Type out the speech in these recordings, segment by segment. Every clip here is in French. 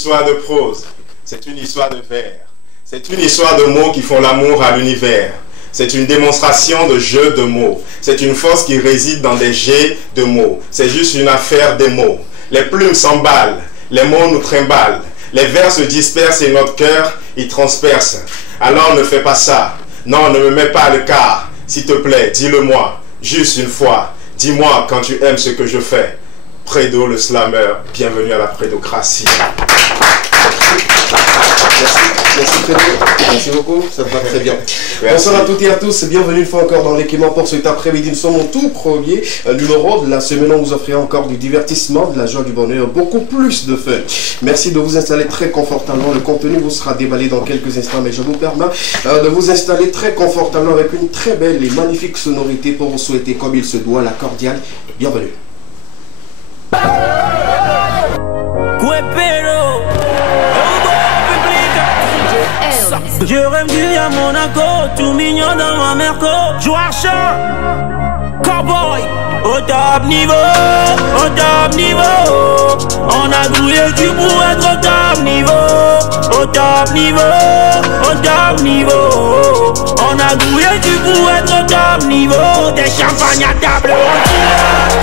histoire de prose, c'est une histoire de vers, c'est une histoire de mots qui font l'amour à l'univers. C'est une démonstration de jeu de mots. C'est une force qui réside dans des jets de mots. C'est juste une affaire des mots. Les plumes s'emballent, les mots nous trimballent. Les vers se dispersent et notre cœur y transperce. Alors ne fais pas ça. Non, ne me mets pas à l'écart. S'il te plaît, dis-le-moi, juste une fois. Dis-moi quand tu aimes ce que je fais. Prédo le slammer, bienvenue à la prédocratie. Merci Prédo, merci beaucoup, ça va très bien. Bonsoir à toutes et à tous, bienvenue une fois encore dans l'équipement pour cet après-midi. Nous sommes au tout premier numéro de la semaine. On vous offrira encore du divertissement, de la joie, du bonheur, beaucoup plus de fun. Merci de vous installer très confortablement. Le contenu vous sera déballé dans quelques instants, mais je vous permets de vous installer très confortablement avec une très belle et magnifique sonorité pour vous souhaiter comme il se doit la cordiale bienvenue. Je rêve du vie à Monaco, tout mignon dans ma merco. Joueur chaud, cowboy, au top niveau, au top niveau. On a grouillé du pour être au top niveau, au top niveau, au top niveau. On a grouillé du pour être au top niveau. Des champagnes à table,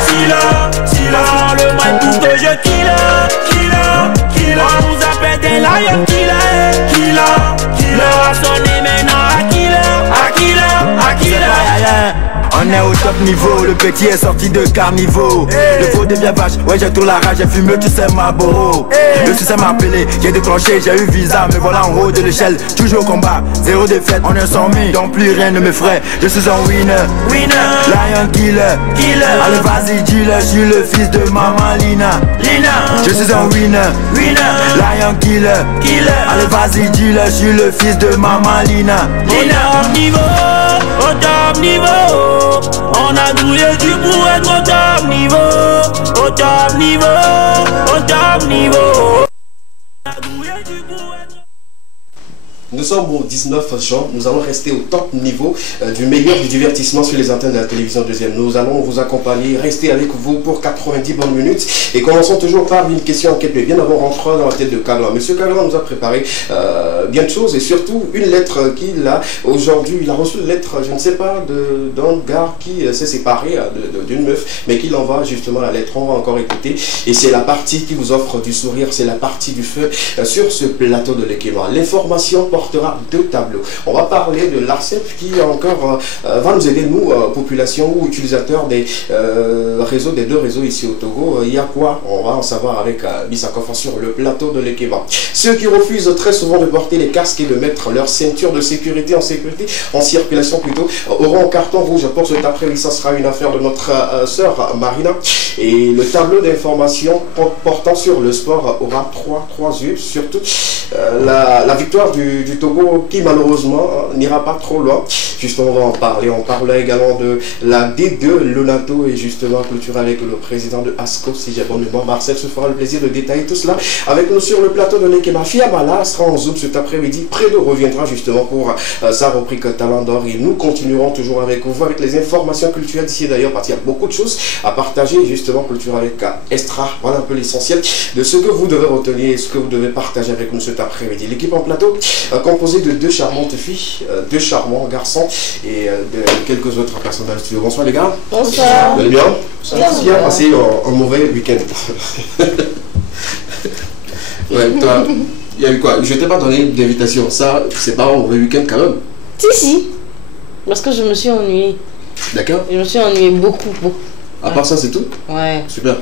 si là, le mic pour que je kill. On nous appelle des lions killer. L'heure a sonné maintenant à killer. On est au top niveau, le petit est sorti de carnivore. Le faux devient vache, ouais j'ai tout la rage, j'ai fumé, tu sais ma boro. Le succès m'a appelé, j'ai déclenché, j'ai eu visa, me voilà en haut de l'échelle. Toujours au combat, zéro défaite, on est 100 000, donc plus rien ne me ferait. Je suis un winner, lion killer. Allez vas-y dis-le, je suis le fils de maman Lina. Je suis un winner, lion killer. Allez vas-y dis-le, je suis le fils de maman Lina. Au top niveau, on a grouillé du pour être au top niveau, au top niveau, au top niveau. On a grouillé du pour être... Nous sommes au 19 juin, nous allons rester au top niveau du meilleur du divertissement sur les antennes de la télévision deuxième. Nous allons vous accompagner, rester avec vous pour 90 bonnes minutes et commençons toujours par une question enquête, mais bien avant rentrer dans la tête de Kaglan. Monsieur Kaglan nous a préparé bien de choses et surtout une lettre qu'il a aujourd'hui. Il a reçu une lettre, je ne sais pas, d'un gars qui s'est séparé d'une meuf, mais qui l'envoie justement la lettre. On va encore écouter et c'est la partie qui vous offre du sourire, c'est la partie du feu sur ce plateau de l'équipement. L'information portera deux tableaux. On va parler de l'ARCEP qui encore va nous aider, nous, population ou utilisateurs des réseaux, des deux réseaux ici au Togo. Il y a quoi? On va en savoir avec Bissakov sur le plateau de l'équipement. Ceux qui refusent très souvent de porter les casques et de mettre leur ceinture de sécurité en circulation plutôt, auront un carton rouge pour cet après-midi. Ça sera une affaire de notre sœur Marina. Et le tableau d'information portant sur le sport aura trois yeux, surtout la victoire du Togo qui malheureusement n'ira pas trop loin. Justement, on va en parler. On parle également de la D2 Lonato et justement clôturer avec le président de ASCO, si j'ai bon mémoire. Marcel se fera le plaisir de détailler tout cela avec nous sur le plateau de l'équipement. Fiamala sera en zoom cet après-midi. Prédo reviendra justement pour sa rubrique Talent d'Or et nous continuerons toujours avec vous avec les informations culturelles d'ici d'ailleurs parce qu'il y a beaucoup de choses à partager justement clôturer avec Estra. Voilà un peu l'essentiel de ce que vous devez retenir et ce que vous devez partager avec nous cet après-midi. L'équipe en plateau composé de deux charmantes filles, deux charmants garçons et de quelques autres personnes dans le studio. Bonsoir les gars. Bonsoir. Vous allez bien? Est-ce qu'il a passé un mauvais week-end? Ouais, toi, il y a eu quoi? Je t'ai pas donné d'invitation. Ça, c'est pas un mauvais week-end quand même. Si. Parce que je me suis ennuyée. D'accord. Je me suis ennuyée beaucoup. À part ça, c'est tout? Ouais. Super.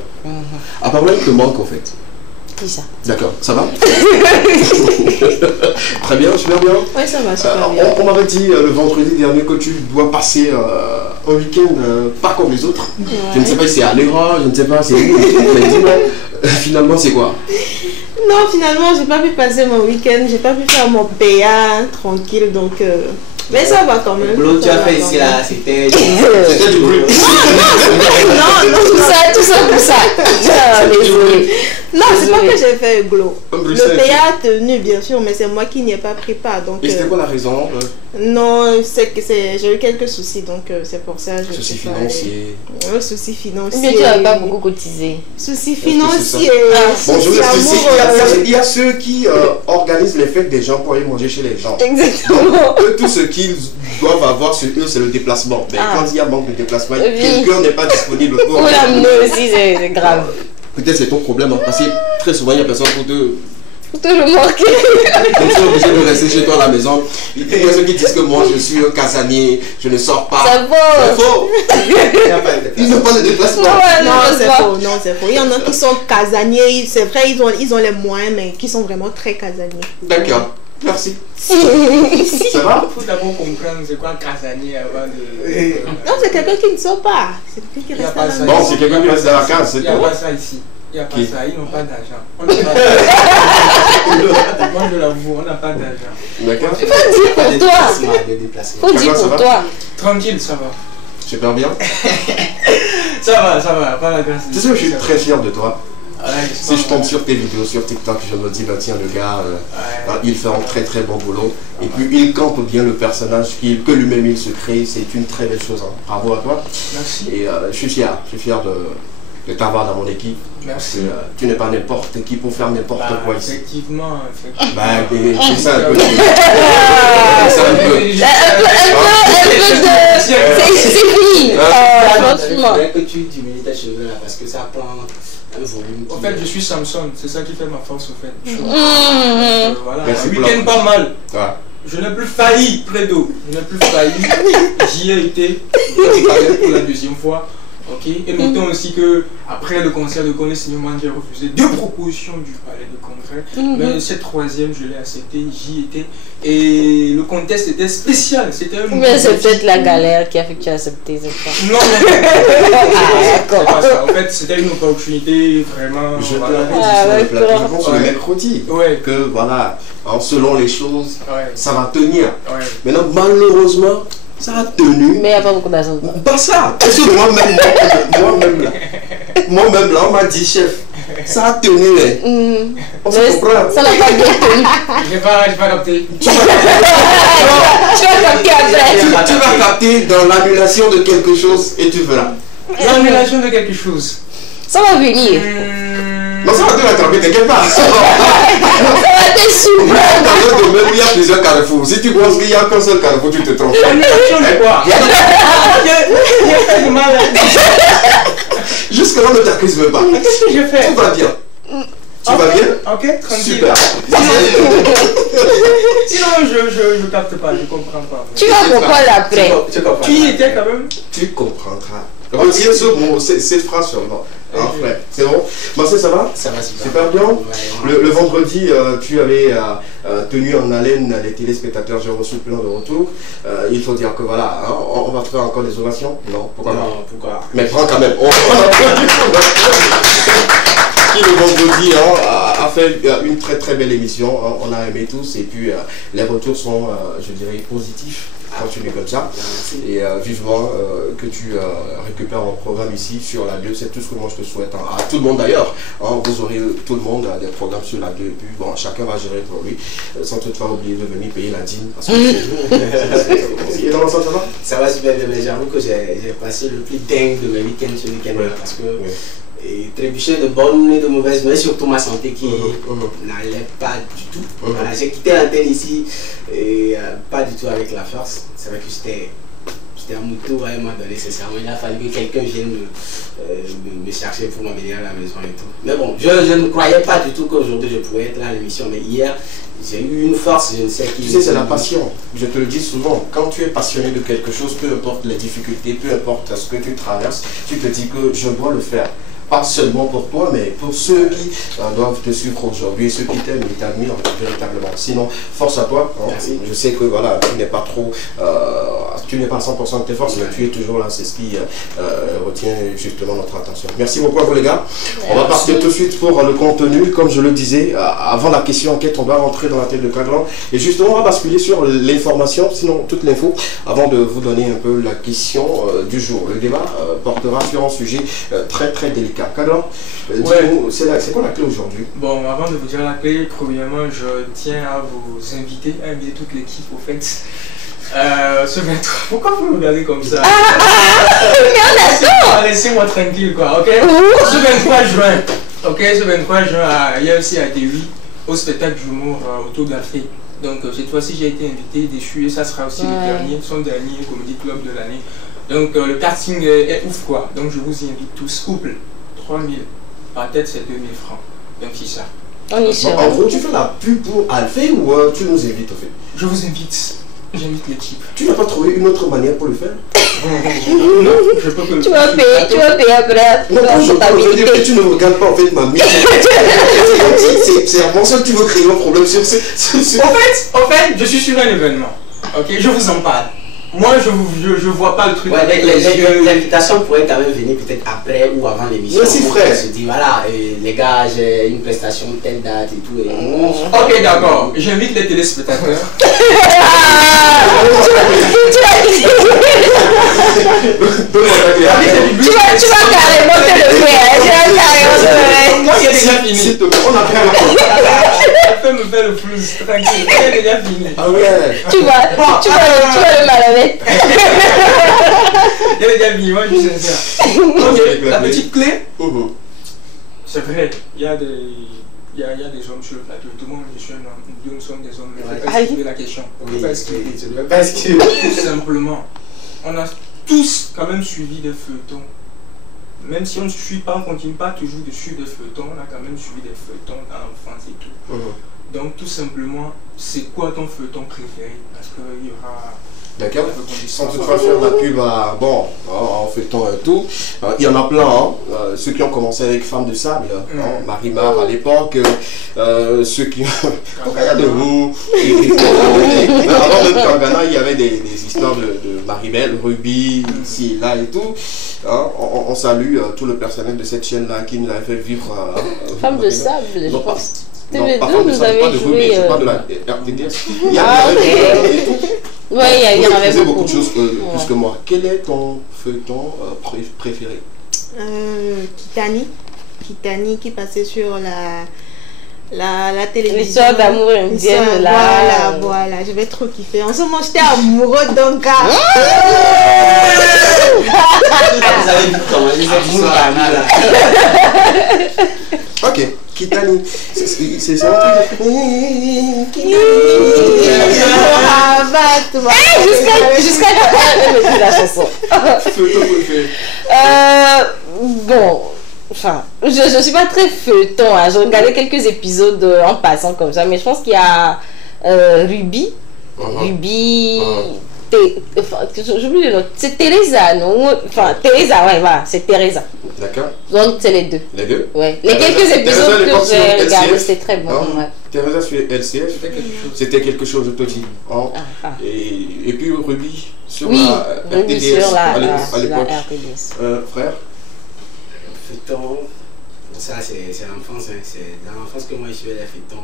À part là, il te manque en fait. Qui ça? D'accord, ça va? Très bien, super bien. Oui, ça va, super bien. On m'avait dit le vendredi dernier que tu dois passer un week-end pas comme les autres. Ouais. Je ne sais pas si c'est à l'Era, je ne sais pas si c'est où. Mais dis-moi, finalement c'est quoi? Non, finalement, j'ai pas pu passer mon week-end, j'ai pas pu faire mon PA tranquille, donc... Mais ça va quand même. L'autre tu as fait ici là, c'était du bruit. Non, tout ça. Désolé. Non, c'est pas que j'ai fait glow. Le Bruxelles, PA a tenu, bien sûr, mais c'est moi qui n'y ai pas pris part. Donc, et c'était quoi la raison non, c'est que j'ai eu quelques soucis, donc c'est pour ça. Soucis financiers. Soucis financiers. Mais tu n'as pas beaucoup cotisé. Soucis financiers. Bon, je vous explique. Il y a ceux qui organisent les fêtes des gens pour aller manger chez les gens. Exactement. Donc, eux, tout ce qu'ils doivent avoir sur eux, c'est le déplacement. Mais quand il y a manque de déplacement, quelqu'un n'est pas disponible pour l'amener aussi, c'est grave. Peut-être c'est ton problème, hein, parce que très souvent, il n'y a personne pour te... Tout le manquer. Donc tu es obligé de rester chez toi à la maison. Il y a ceux qui disent que moi je suis un casanier, je ne sors pas. C'est faux. C'est faux. Ils n'ont pas de déplacement. Non, c'est faux. Non, c'est faux. Il y en a qui sont casaniers. C'est vrai, ils ont les moyens, mais qui sont vraiment très casaniers. D'accord. Merci. Ça va? Il faut d'abord comprendre c'est quoi un casanier avant de... Non, c'est quelqu'un qui ne sort pas. C'est quelqu'un qui reste à la maison. Bon, c'est quelqu'un qui reste dans la case, c'est Il n'y a tout. pas ça ici. Il n'y a pas ça, ils n'ont pas d'argent. Moi je l'avoue, on n'a pas d'argent. D'accord. Il faut dire pour toi. Faut dire pour toi. Tranquille, ça va. Super bien. Ça va, pas la grâce. Tu sais, je suis très fier de toi. Ouais, Si je tombe sur tes vidéos sur TikTok, je me dis, bah tiens, le gars, il fait un très très bon boulot. Et puis il campe bien le personnage que lui-même il se crée. C'est une très belle chose. Hein. Bravo à toi. Merci. Et je suis fier de t'avoir dans mon équipe. Merci. Tu n'es pas n'importe qui pour faire n'importe quoi ici. Effectivement. Bah, c'est ça un peu. C'est un peu. C'est fini. Il faudrait que tu diminues tes cheveux là parce que ça prend un volume. En fait, je suis Samson, c'est ça qui fait ma force au fait. Voilà, Merci un pour la- week-end pas mal. Ouais. Je n'ai plus failli près d'eau. Je n'ai plus failli. J'y ai été. Pour la deuxième fois. Ok. Et notons aussi que après le concert de Koné Signoman, j'ai refusé 2 propositions du palais de congrès. Mais cette troisième, je l'ai acceptée. J'y étais. Et le contest était spécial. C'était un. Mais c'est peut-être la galère qui a fait que tu as accepté cette fois. Non, c'est pas ça. En fait, c'était une opportunité vraiment. Je te voilà. l'avais dit sur le plateau, sur le mercredi, Ouais. que voilà, hein, selon les choses, Ouais. ça va tenir. Ouais. Maintenant, malheureusement, ça a tenu. Mais il n'y a pas beaucoup d'argent. Pas ça. Parce que moi-même là, on m'a dit, chef, ça a tenu. Là. On se comprend. Ça n'a pas bien tenu. J'ai pas capté. Tu vas capter après. Tu vas capter dans l'annulation de quelque chose et tu verras. L'annulation de quelque chose. Ça va venir. Non, ça va te l'attraper, t'inquiète pas. Ça va te souffler. Dans un domaine où il y a plusieurs carrefours. Si tu penses qu'il n'y a qu'un seul carrefour, tu te trompes. L'annulation de quoi? J'ai fait du mal. Jusque-là, ne t'accuse même pas. Qu'est-ce que j'ai fait? Tout va bien. Tu vas bien? Ok, tranquille. Super. Sinon, je capte pas, je comprends pas. Tu vas comprendre après. Tu y étais quand même? Tu comprendras. Retiens ce mot, cette phrase seulement. Hein, frère, c'est bon? Marcel, ça va? Ça va super. Super bien. Le vendredi, tu avais tenu en haleine les téléspectateurs. J'ai reçu plein de retours. Il faut dire que voilà, hein, on va faire encore des ovations. Non, pourquoi pas? Non, pourquoi? Mais prends quand même. Qui le vendredi a fait une très très belle émission. Hein, on a aimé tous et puis les retours sont, je dirais, positifs. Continue comme ça et vivement que tu récupères un programme ici sur la 2, c'est tout ce que moi je te souhaite, hein. À tout le monde d'ailleurs, hein, vous aurez tout le monde des programmes sur la 2 et puis bon, chacun va gérer pour lui sans toutefois oublier de venir payer la dîme parce que et dans l'ensemble ça va? Ça va super bien, mais j'avoue que j'ai passé le plus dingue de mes week-ends ce week-end parce que et trébucher de bonnes et de mauvaises, mais surtout ma santé qui n'allait pas du tout. Voilà, j'ai quitté l'antenne ici et pas du tout avec la force. C'est vrai que j'étais à mon tour à un moment donné, sincèrement. Il a fallu que quelqu'un vienne me chercher pour m'amener à la maison et tout. Mais bon, je ne croyais pas du tout qu'aujourd'hui je pourrais être là à l'émission, mais hier j'ai eu une force, je ne sais qui. Tu sais, c'est la passion. Je te le dis souvent, quand tu es passionné de quelque chose, peu importe les difficultés, peu importe ce que tu traverses, tu te dis que je dois le faire. Pas seulement pour toi, mais pour ceux qui doivent te suivre aujourd'hui, ceux qui t'aiment et t'admirent véritablement. Sinon, force à toi. Hein. Je sais que voilà, tu n'es pas trop, tu n'es pas à 100% de tes forces, mais tu es toujours là. C'est ce qui retient justement notre attention. Merci beaucoup à vous les gars. On va partir tout de suite pour le contenu. Comme je le disais, avant la question enquête, on va rentrer dans la tête de Caglan. Et justement, on va basculer sur l'information, sinon toute l'info, avant de vous donner un peu la question du jour. Le débat portera sur un sujet très très délicat. délicat. Alors, c'est quoi la clé aujourd'hui? Bon, avant de vous dire la clé, premièrement, je tiens à vous inviter, à inviter toute l'équipe au fait. Ce 23, pourquoi vous me regardez comme ça? Laissez-moi tranquille, quoi, ok? Ce 23 juin, ok, ce 23 juin, il y a aussi à Déwi, au spectacle d'humour autour d'Afrique. Donc cette fois-ci, j'ai été invité, déchu, et ça sera aussi son dernier Comedy Club de l'année. Donc le casting est ouf, quoi. Donc je vous invite tous, couple, 3000, par tête c'est 2000 francs. Donc c'est ça. On y sera. En gros, tu fais la pub pour Alphée ou tu nous invites au fait? Je vous invite. J'invite l'équipe. Tu n'as pas trouvé une autre manière pour le faire? Non, je peux que tu vas payer après. Non, je veux dire que tu ne regardes pas en fait ma mission. C'est avant ça que tu veux créer un problème sur ce. En fait, je suis sur un événement. Ok, je vous en parle. Moi, je vois pas le truc. Ouais, l'invitation pourrait quand même venir peut-être après ou avant l'émission. Merci frère. On se dit voilà, les gars, j'ai une prestation telle date et tout. Ok, d'accord. J'invite les téléspectateurs. Tu vas carrément te le faire. Moi, il est déjà fini. S'il te plaît, on a fait la fais me faire le flou, tranquille. Il est déjà fini. Ah ouais. Tu vas le malhonnête. Il est déjà fini, moi je suis sincère. Ok, la petite clé. C'est vrai, il y a des hommes sur le plateau. Tout le monde, je suis un homme. Nous sommes des hommes. Mais il ne faut pas esquiver la question. Il ne faut pas esquiver. Tout simplement. On a tous quand même suivi des feuilletons. Même si on ne suit pas, on ne continue pas toujours de suivre des feuilletons, on a quand même suivi des feuilletons dans l'enfance et tout. Donc tout simplement, c'est quoi ton feuilleton préféré? Parce qu'il y aura... D'accord. Sans toutefois faire la pub en feuilleton et tout. Il y en a plein, hein. Ceux qui ont commencé avec Femme de Sable, Marimar à l'époque, ceux qui ont... Regardez vous. Avant même Tangana, il y avait des histoires de Maribel, Ruby, ici et là et tout. On salue tout le personnel de cette chaîne-là qui nous a fait vivre... Femme de Sable, je pense. Non, pas Femme de Sable, pas de Ruby, je parle de la RTDS. Il y Oui, il y en avait beaucoup de choses plus que moi. Quel est ton feuilleton préféré? Kitani qui passait sur la télévision. L'histoire d'amour indienne là. Voilà, je vais trop kiffer. En ce moment, j'étais amoureux d'un gars. Vous avez vu comment les Ok, Kitani. C'est ça. Jusqu'à la chanson. Bon, enfin, je suis pas très feuilleton, hein. Je regardais quelques épisodes en passant comme ça, mais je pense qu'il y a Ruby. J'oublie le nom. C'est Teresa, non? Enfin, Teresa, ouais, voilà, c'est Teresa. D'accord. Donc, c'est les deux. Les deux? Ouais. Les quelques épisodes que j'ai regardés, c'était très bon. Ouais. Teresa sur LCF, c'était quelque chose de petit. Hein. Et puis Ruby sur la RTDS à l'époque. Frère? Feuilleton, ça c'est l'enfance, c'est dans l'enfance que moi je suis les feuilletons.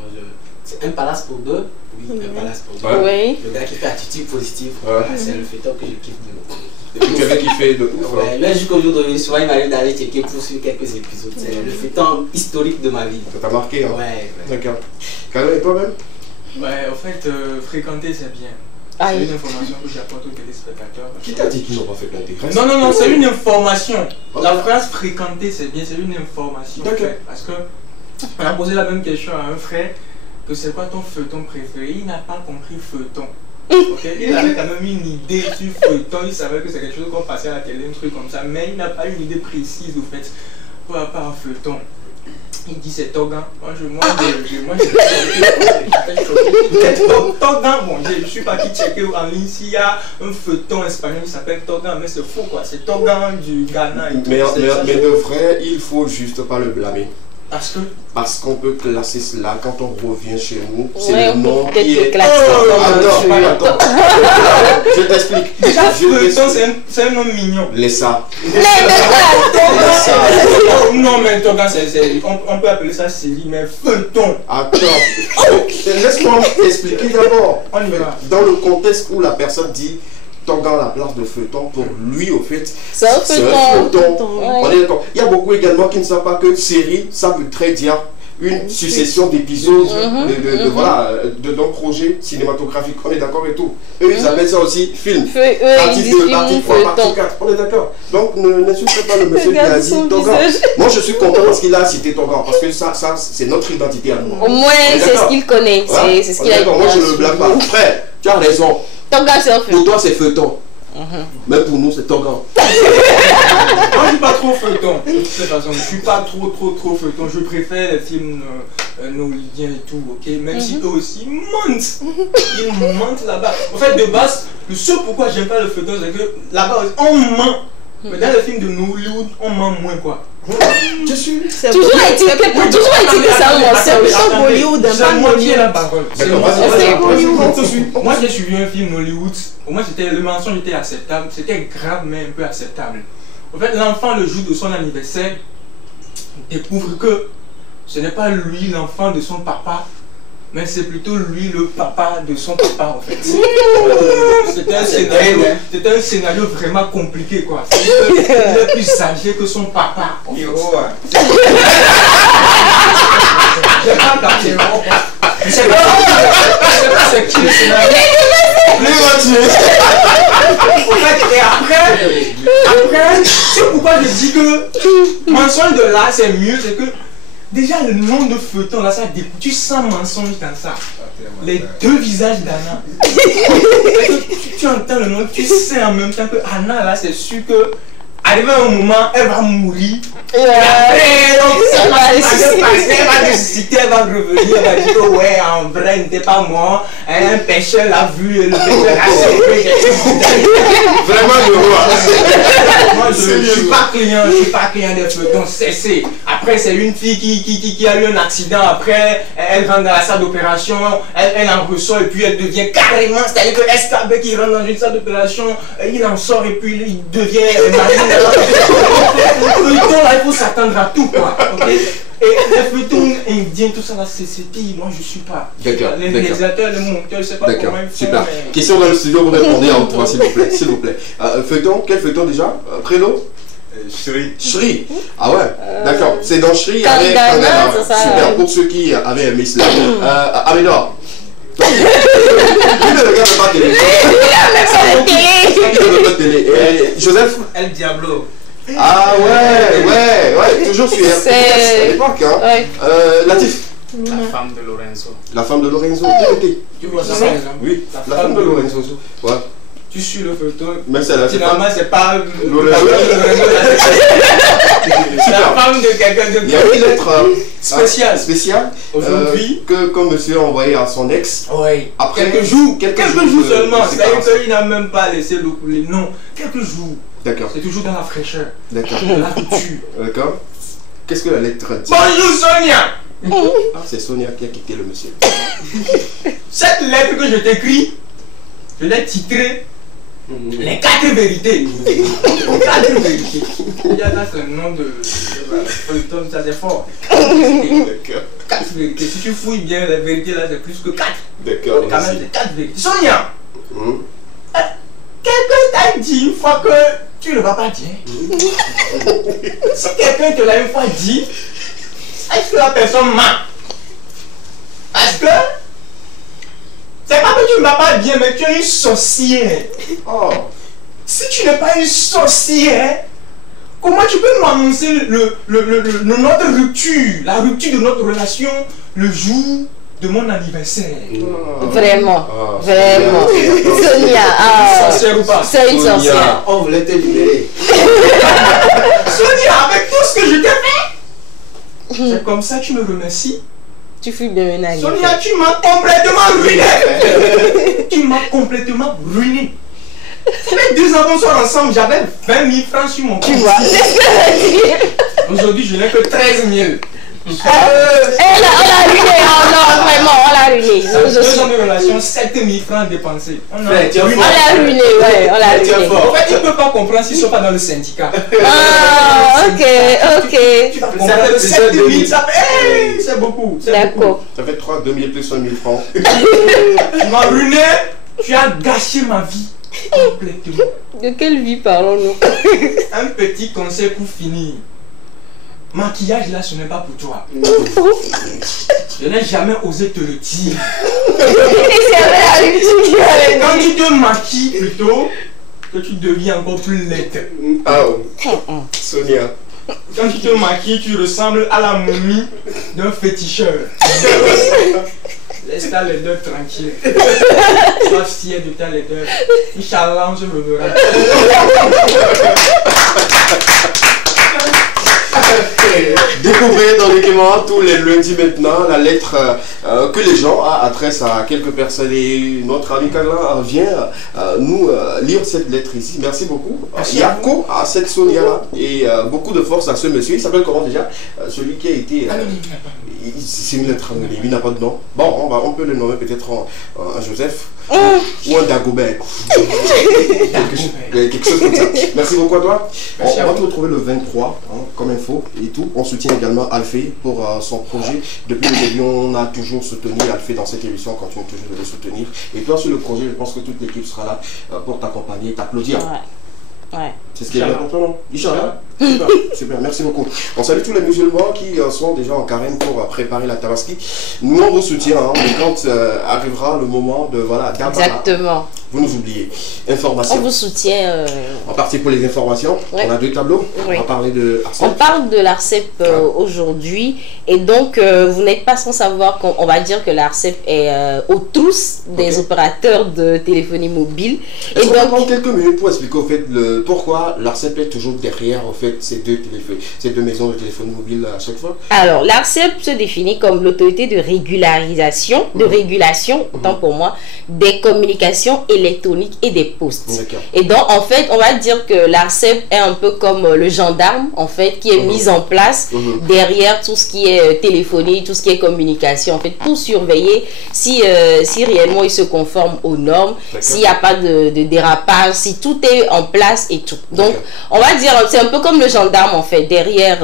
C'est un palace pour deux. Oui, un palace pour deux. Oui. Le gars qui fait attitude positive, c'est le feuilleton que je kiffe de beaucoup. Et puis tu avais kiffé de ouf. Ouais, même jusqu'au jour d'aujourd'hui, souvent il m'arrive d'aller checker pour suivre quelques épisodes. C'est le feuilleton historique de ma vie. Ça t'a marqué, hein? Ouais. D'accord. Carlo, et toi-même? Ouais, en fait, fréquenter c'est bien. C'est une information que j'apporte aux téléspectateurs. Qui t'a dit qu'ils n'ont pas fréquenté? Non, c'est une information. La phrase fréquenter c'est bien, c'est une information. D'accord. Parce que on a posé la même question à un frère, que c'est quoi ton feuilleton préféré? Il n'a pas compris feuilleton. Okay? Il avait quand même une idée sur feuilleton, il savait que c'est quelque chose qu'on passait à la télé, un truc comme ça, mais il n'a pas une idée précise au fait par rapport à feuilleton. Il dit c'est Togan. Moi Togan, bon, je suis parti checker en ligne s'il y a un feuilleton espagnol qui s'appelle Togan, mais c'est faux quoi, c'est Togan du Ghana et tout. Mais de vrai, il faut juste pas le blâmer. Parce qu'on peut classer cela quand on revient chez nous. C'est ouais, le nom qui est... Attends. Je t'explique. Déjà, feuilleton, c'est un nom mignon. Laissa. Non, mais Togan, on peut appeler ça série, mais feuilleton. Attends. Laisse-moi t'expliquer d'abord. On y va. Dans le contexte où la personne dit Tongan à la place de feuilleton, pour lui, au fait, c'est un feuilleton. On est d'accord. Il y a beaucoup également qui ne savent pas que série, ça veut très dire une succession d'épisodes de projets cinématographiques. On est d'accord et tout. Eux, ils appellent ça aussi film. Partie 2, partie 3, partie 4. On est d'accord. Donc, n'insultez pas le monsieur qui a dit Tongan. Moi, je suis content parce qu'il a cité Tongan. Parce que ça c'est notre identité à nous. Au moins, c'est ce qu'il connaît. C'est ce qu'il a dit. Moi, je ne le blâme pas. Frère, tu as raison. Tongan, c'est un feuilleton. Pour toi, c'est feuilleton. Même pour nous, c'est Tongan. Moi, je suis pas trop feuilleton. De toute façon, je suis pas trop feuilleton. Je préfère les films norvégiens et tout, ok. Même si eux aussi mentent. Ils mentent là-bas. En fait, de base, le seul pourquoi j'aime pas le feuilleton, c'est que là-bas, on ment. Mais dans les films de Hollywood, on ment moins, quoi. Je suis. Toujours été que ça mentionne. C'est Bollywood, pas moitié la parole. Moi, j'ai c'est suivi un film Hollywood. Pour moi, le mensonge était acceptable. C'était grave, mais un peu acceptable. En fait, l'enfant, le jour de son anniversaire, découvre que ce n'est pas lui l'enfant de son papa, mais c'est plutôt lui le papa de son papa, en fait. C'était un scénario vraiment compliqué, quoi. Il est plus âgé que son papa. J'ai pas capté. Je sais pas c'est qui le scénario. Et après, c'est pourquoi je dis que mensonge de là, c'est mieux, c'est que déjà le nom de feuilleton là, ça découle. Tu sens mensonge dans ça. Les deux visages d'Anna. Tu entends le nom, tu sais en même temps que Anna là, c'est sûr que arrivé un moment, elle va mourir. Et après, elle va ressusciter, elle va revenir, elle va dire que ouais, en vrai, il n'était pas mort. Un pêcheur l'a vu et le pêcheur a sauvé. Vraiment, je vois. Moi, je ne suis pas client des feuilletons, cessez. Après, c'est une fille qui a eu un accident. Après, elle rentre dans la salle d'opération, elle en ressort et puis elle devient carrément, c'est-à-dire que SKB qui rentre dans une salle d'opération, il en sort et puis il devient marine. Le feuilleton là, il faut s'attendre à tout, quoi. Okay? Et les feuilletons indiens, tout ça là, c'est pire. Moi, je suis pas. D'accord. Les réalisateurs, les monteurs, je sais pas comment ils font. Super. Mais... Question dans le studio, vous répondez en trois, s'il vous plaît. S'il vous plaît. Feuilleton, quel feuilleton déjà? Prénom? Shri. Shri. Ah ouais, d'accord. C'est dans Shri, il y avait Kangana. Super, pour ceux qui avaient aimé cela. Amédor. Il ne regarde pas télé. Il ne regarde pas télé. Joseph? El Diablo. Ah ouais, toujours sur RTS à l'époque. Hein. Latif? La femme de Lorenzo. La femme de Lorenzo, Tu vois ça, oui, la femme de Lorenzo. Ouais. Tu suis le feuilleton. Mais c'est la finalement, c'est pas Lorenzo. C'est la femme de quelqu'un de. Il y a une lettre spéciale aujourd'hui que monsieur a envoyé à son ex. Oui. Après quelques jours seulement. C'est-à-dire qu'il n'a même pas laissé le couler. Non, quelques jours. D'accord. C'est toujours dans la fraîcheur. D'accord. La rupture. D'accord. Qu'est-ce que la lettre dit? Bonjour Sonia. C'est Sonia qui a quitté le monsieur. Cette lettre que je t'écris, je l'ai titrée Les 4 vérités. Les 4 vérités. Il y a là, c'est le nom de feuilleton, ça c'est fort. 4 vérités. Si tu fouilles bien, les vérités là, c'est plus que 4. D'accord. Quand même, c'est 4 vérités. Sonia, quelqu'un t'a dit une fois que tu ne vas pas bien. Si quelqu'un te l'a une fois dit, est-ce que la personne ment? Parce que c'est pas que tu ne vas pas bien, mais tu es une sorcière. Oh. Si tu n'es pas une sorcière, comment tu peux nous annoncer notre rupture, la rupture de notre relation le jour de mon anniversaire? Vraiment, vraiment. Sonia, sorcière ou pas? C'est une sorcière. On voulait te libérer. Sonia, avec tout ce que je t'ai fait, c'est comme ça que tu me remercies. Tu fus bien une année. Sonia, tu m'as complètement ruiné. Tu m'as complètement ruiné. Ça fait 2 ans qu'on sort ensemble, j'avais 20 000 francs sur mon compte. Tu vois. Aujourd'hui, je n'ai que 13 000. On l'a ruiné, non, vraiment, on l'a ruiné. 2 ans de relation, 7 000 francs dépensés. On l'a ruiné, ouais, on l'a ruiné. En fait, il ne peut pas comprendre s'ils ne sont pas dans le syndicat. Ah, ok. Tu vas comprendre, 7 000, ça fait, c'est beaucoup. D'accord. Ça fait 2 000 plus 1 000 francs. Tu m'as ruiné, tu as gâché ma vie. complètement. De quelle vie parlons-nous? Un petit conseil pour finir. Maquillage là, ce n'est pas pour toi. Je n'ai jamais osé te le dire. Quand tu te maquilles plutôt, que tu deviens encore plus laide. Ah oh. Sonia. Quand tu te maquilles, tu ressembles à la momie d'un féticheur. Laisse ta laideur tranquille. Sois fier de ta laideur. Inch'Allah, on se reverra. Découvrez dans l'équipement tous les lundis maintenant la lettre que les gens adressent à quelques personnes, et notre ami Kagla vient nous lire cette lettre ici. Merci beaucoup. Yako à cette Sonia là, et beaucoup de force à ce monsieur. Il s'appelle comment déjà? Celui qui a été... c'est une lettre anonyme, il n'a pas de nom. Bon, on peut le nommer peut-être un Joseph ou un Dagobert. Quelque chose comme ça. Merci beaucoup à toi. On va te retrouver le 23 comme info et tout. On soutient également Alphée pour son projet. Depuis le début, on a toujours soutenu Alphée dans cette émission, on continue toujours de le soutenir. Et toi sur le projet, je pense que toute l'équipe sera là pour t'accompagner et t'applaudir. Ouais. C'est ce qui est important, non? Inch'Allah. Super, super, merci beaucoup. On salue tous les musulmans qui sont déjà en carême pour préparer la Tabaski. Nous, on vous soutient, mais quand arrivera le moment de d'Abara, exactement. Vous nous oubliez. Information. On vous soutient. On partit pour les informations. Ouais. On a 2 tableaux. Oui. On va parler de l'ARCEP. On parle de l'ARCEP aujourd'hui, et donc vous n'êtes pas sans savoir qu'on va dire que l'ARCEP est aux trousses des opérateurs de téléphonie mobile. Et donc, on va prendre quelques minutes pour expliquer au fait pourquoi l'ARCEP est toujours derrière au fait ces deux maisons de téléphonie mobile à chaque fois. Alors l'ARCEP se définit comme l'autorité de régulation, autant pour moi, des communications électroniques et des postes. Et donc en fait on va dire que l'ARCEP est un peu comme le gendarme en fait, qui est mis en place derrière tout ce qui est téléphonie, tout ce qui est communication en fait, pour surveiller si réellement il se conforme aux normes, s'il n'y a pas de dérapage, si tout est en place et tout. Donc on va dire c'est un peu comme le gendarme en fait, derrière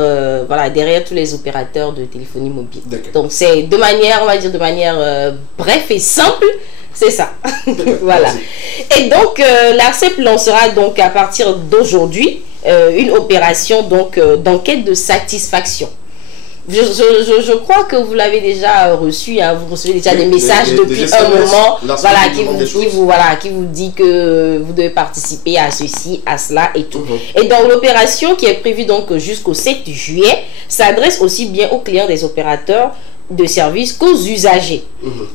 derrière tous les opérateurs de téléphonie mobile. Donc c'est de manière, on va dire de manière bref et simple, c'est ça. Voilà. Et donc l'ARCEP lancera donc à partir d'aujourd'hui une opération donc d'enquête de satisfaction. Je crois que vous l'avez déjà reçu, hein, vous recevez déjà des messages depuis un moment, qui vous dit que vous devez participer à ceci, à cela et tout. Et donc l'opération qui est prévue donc jusqu'au 7 juillet s'adresse aussi bien aux clients des opérateurs de services qu'aux usagers.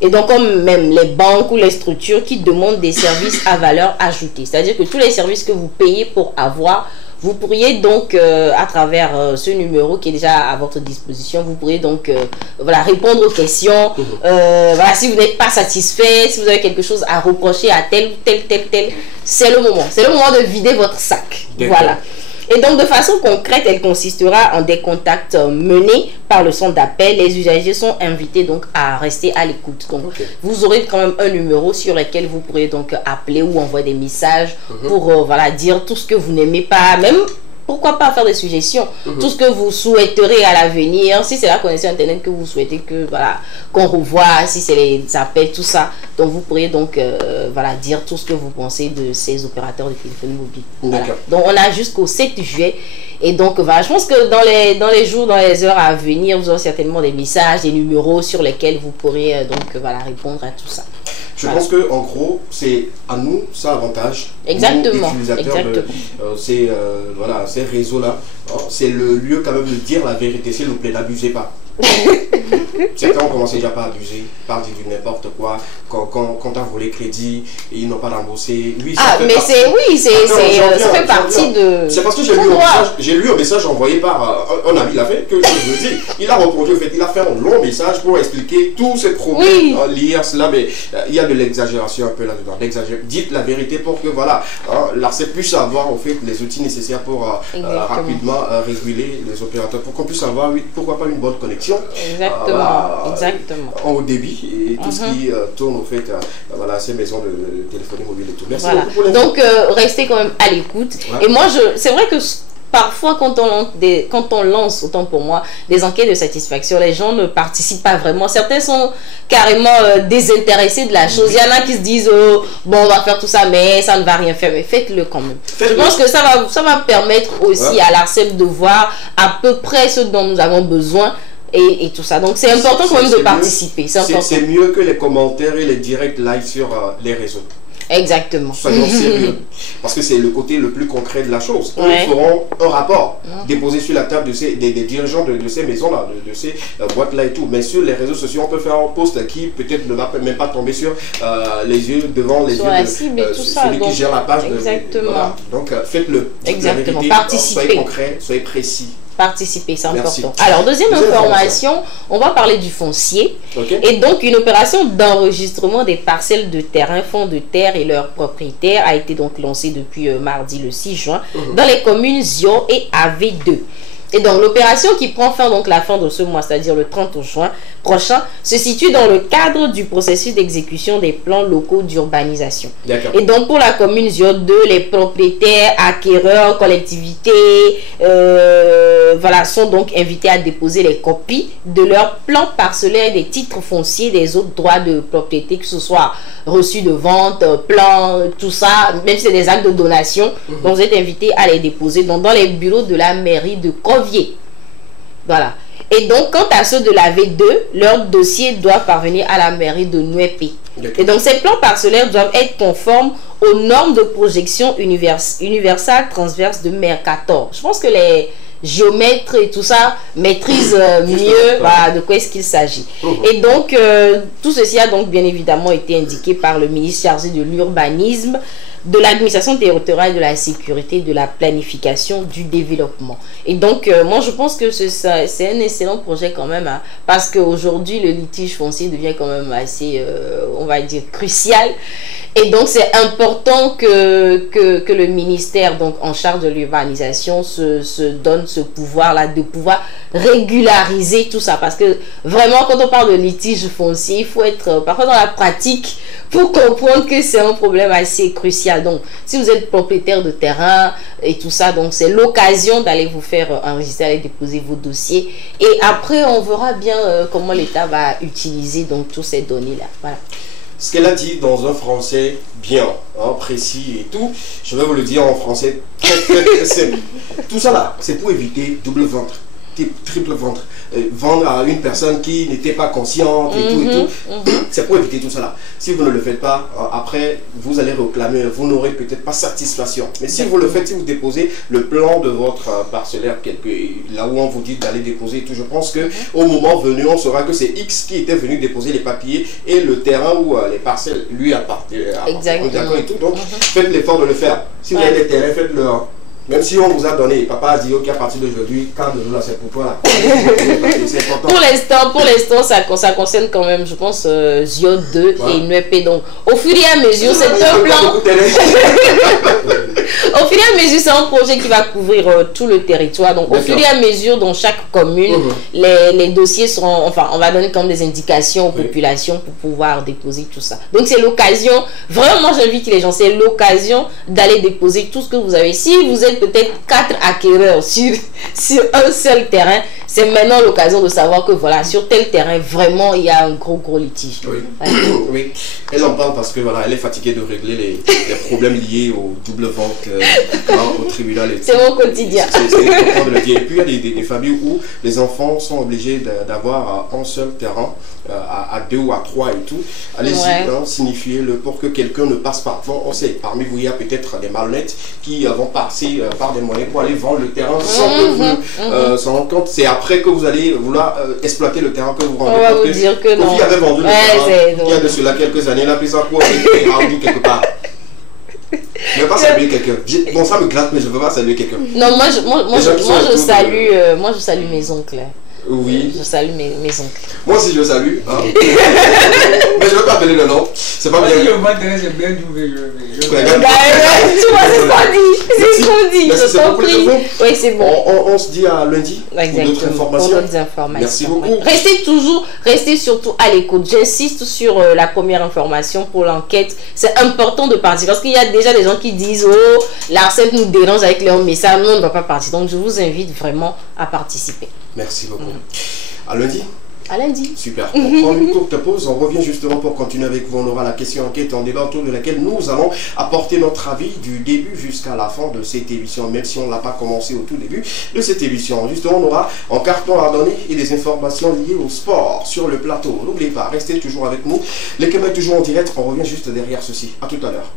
Et donc comme même les banques ou les structures qui demandent des services à valeur ajoutée, c'est-à-dire que tous les services que vous payez pour avoir, vous pourriez donc, à travers ce numéro qui est déjà à votre disposition, vous pourriez donc répondre aux questions. Si vous n'êtes pas satisfait, si vous avez quelque chose à reprocher à tel, c'est le moment. C'est le moment de vider votre sac. Voilà. Et donc, de façon concrète, elle consistera en des contacts menés par le centre d'appel. Les usagers sont invités donc à rester à l'écoute. Donc, vous aurez quand même un numéro sur lequel vous pourrez donc appeler ou envoyer des messages pour dire tout ce que vous n'aimez pas, même pourquoi pas faire des suggestions, tout ce que vous souhaiterez à l'avenir, si c'est la connexion internet que vous souhaitez que qu'on revoie, si c'est les appels, tout ça. Donc vous pourriez donc dire tout ce que vous pensez de ces opérateurs de téléphonie mobile. Donc on a jusqu'au 7 juillet. Et donc je pense que dans les jours, dans les heures à venir, vous aurez certainement des messages, des numéros sur lesquels vous pourrez répondre à tout ça. Je pense que en gros, c'est à nous, ça avantage. Exactement. Nous, utilisateurs de ces réseaux-là, c'est le lieu quand même de dire la vérité. S'il vous plaît, n'abusez pas. Certains ont commencé déjà par abuser, par dire du n'importe quoi. Quand tu as volé crédit et ils n'ont pas remboursé. Oui, ça fait partie de. C'est parce que j'ai lu un message envoyé par un ami, que je veux dire. Il a reproduit, en fait, il a fait un long message pour expliquer tous ces problèmes liés à cela, mais il y a de l'exagération un peu là-dedans. Dites la vérité pour que l'ARCEP puisse avoir en fait les outils nécessaires pour rapidement réguler les opérateurs, pour qu'on puisse avoir, pourquoi pas, une bonne connexion. Exactement. En haut débit et tout ce qui tourne au fait ces maisons de téléphonie mobile et tout. Merci beaucoup pour donc restez quand même à l'écoute. Et moi c'est vrai que parfois quand on lance, autant pour moi, des enquêtes de satisfaction, les gens ne participent pas vraiment. Certains sont carrément désintéressés de la chose. Il y en a qui se disent oh, bon, on va faire tout ça, mais ça ne va rien faire. Mais faites-le quand même. Je pense que ça va permettre aussi à l'ARCEP de voir à peu près ce dont nous avons besoin. Et tout ça. Donc c'est important quand même de participer. C'est mieux que les commentaires et les directs live sur les réseaux. Exactement. Soyons sérieux. Parce que c'est le côté le plus concret de la chose. Ils feront un rapport déposé sur la table des dirigeants de ces maisons-là, de ces boîtes-là et tout. Mais sur les réseaux sociaux, on peut faire un post qui peut-être ne va même pas tomber sur les yeux, devant les yeux de celui qui gère la page. Exactement. Voilà. Donc faites-le. Exactement. Participez. Soyez concret, soyez précis. Participer, c'est important. Alors, deuxième information, on va parler du foncier. Et donc, une opération d'enregistrement des parcelles de terrain, fonds de terre et leurs propriétaires a été donc lancée depuis mardi le 6 juin dans les communes Zio et AV2. Et donc, l'opération qui prend fin donc la fin de ce mois, c'est-à-dire le 30 juin prochain, se situe dans le cadre du processus d'exécution des plans locaux d'urbanisation. Et donc, pour la commune Zio 2, les propriétaires, acquéreurs, collectivités, voilà, sont donc invités à déposer les copies de leurs plans parcellaires, des titres fonciers, des autres droits de propriété, que ce soit reçus de vente, plans, tout ça, même si c'est des actes de donation. Donc, vous êtes invités à les déposer dans les bureaux de la mairie de Corvier. Voilà. Et donc, quant à ceux de la V2, leur dossier doit parvenir à la mairie de Nuépé. Et donc, ces plans parcellaires doivent être conformes aux normes de projection universelle transverse de Mercator. Je pense que les géomètres et tout ça maîtrisent mieux de quoi est-ce qu'il s'agit. Et donc, tout ceci a donc bien évidemment été indiqué par le ministre chargé de l'urbanisme, de l'administration territoriale, de la sécurité, de la planification, du développement. Et donc, moi, je pense que c'est un excellent projet quand même, parce qu'aujourd'hui, le litige foncier devient quand même assez, on va dire, crucial. Et donc, c'est important que le ministère donc, en charge de l'urbanisation se donne ce pouvoir-là, de pouvoir régulariser tout ça. Parce que vraiment, quand on parle de litige foncier, il faut être parfois dans la pratique pour comprendre que c'est un problème assez crucial. Donc, si vous êtes propriétaire de terrain et tout ça, donc c'est l'occasion d'aller vous faire enregistrer, aller déposer vos dossiers. Et après, on verra bien comment l'État va utiliser donc toutes ces données-là. Voilà. Ce qu'elle a dit dans un français bien, précis et tout, je vais vous le dire en français très simple. Tout ça là, c'est pour éviter double ventre, triple ventre. Vendre à une personne qui n'était pas consciente et tout. C'est pour éviter tout ça là. Si vous ne le faites pas, après, vous allez réclamer, vous n'aurez peut-être pas satisfaction. Mais si vous le faites, si vous déposez le plan de votre parcellaire, là où on vous dit d'aller déposer et tout, je pense que au moment venu, on saura que c'est X qui était venu déposer les papiers et le terrain où les parcelles lui appartiennent. Exactement. Et tout. Donc, faites l'effort de le faire. Si vous avez des terrains, faites-le. Même si on vous a donné, papa a dit ok, à partir d'aujourd'hui, quand de là c'est pour toi là. C'est important. Pour l'instant, ça concerne quand même, je pense, Zio 2 et Nuépé. Donc, au fur et à mesure, c'est un plan. Au fur et à mesure, c'est un projet qui va couvrir tout le territoire. Donc, au fur et à mesure, dans chaque commune, les dossiers seront, enfin, on va donner comme des indications aux populations pour pouvoir déposer tout ça. Donc, c'est l'occasion, vraiment, j'invite les gens, c'est l'occasion d'aller déposer tout ce que vous avez. Si vous êtes peut-être 4 acquéreurs sur un seul terrain, c'est maintenant l'occasion de savoir que voilà, sur tel terrain, vraiment, il y a un gros litige. Oui, elle en parle parce que voilà, elle est fatiguée de régler les problèmes liés au double vente au tribunal. C'est mon quotidien. Et puis il y a des familles où les enfants sont obligés d'avoir un seul terrain, à 2 ou à 3 et tout. Allez-y, signifiez-le pour que quelqu'un ne passe pas. Bon, on sait, parmi vous, il y a peut-être des malhonnêtes qui vont passer par des moyens pour aller vendre le terrain sans que vous s'en rendez compte. C'est après que vous allez vouloir exploiter le terrain que vous rendez compte. On va vous dire que non. Kofi avait vendu le terrain il y a de cela quelques années, il a pris ça pour aller rendu quelque part. Je ne veux pas saluer quelqu'un. Bon, ça me glace, mais je ne veux pas saluer quelqu'un. Non, moi je salue mes oncles. Oui. Je salue mes oncles. Moi aussi je salue. Hein. Mais je ne veux pas appeler le nom. C'est pas bien. Je vois c'est bien doué. Tu vois, c'est ce qu'on dit. C'est ce qu'on dit. Je t'en prie. Oui, c'est bon. On se dit à lundi pour d'autres informations. Merci beaucoup. Restez surtout à l'écoute. J'insiste sur la première information pour l'enquête. C'est important de partir parce qu'il y a déjà des gens qui disent oh, l'ARCEP nous dérange avec leurs messages. Nous, on ne va pas partir. Donc, je vous invite vraiment à participer. Merci beaucoup. À lundi. À lundi. Super. On prend une courte pause. On revient justement pour continuer avec vous. On aura la question enquête en débat autour de laquelle nous allons apporter notre avis du début jusqu'à la fin de cette émission, même si on ne l'a pas commencé au tout début de cette émission. Justement, on aura un carton à donner et des informations liées au sport sur le plateau. N'oubliez pas, restez toujours avec nous. Les caméras toujours en direct. On revient juste derrière ceci. À tout à l'heure.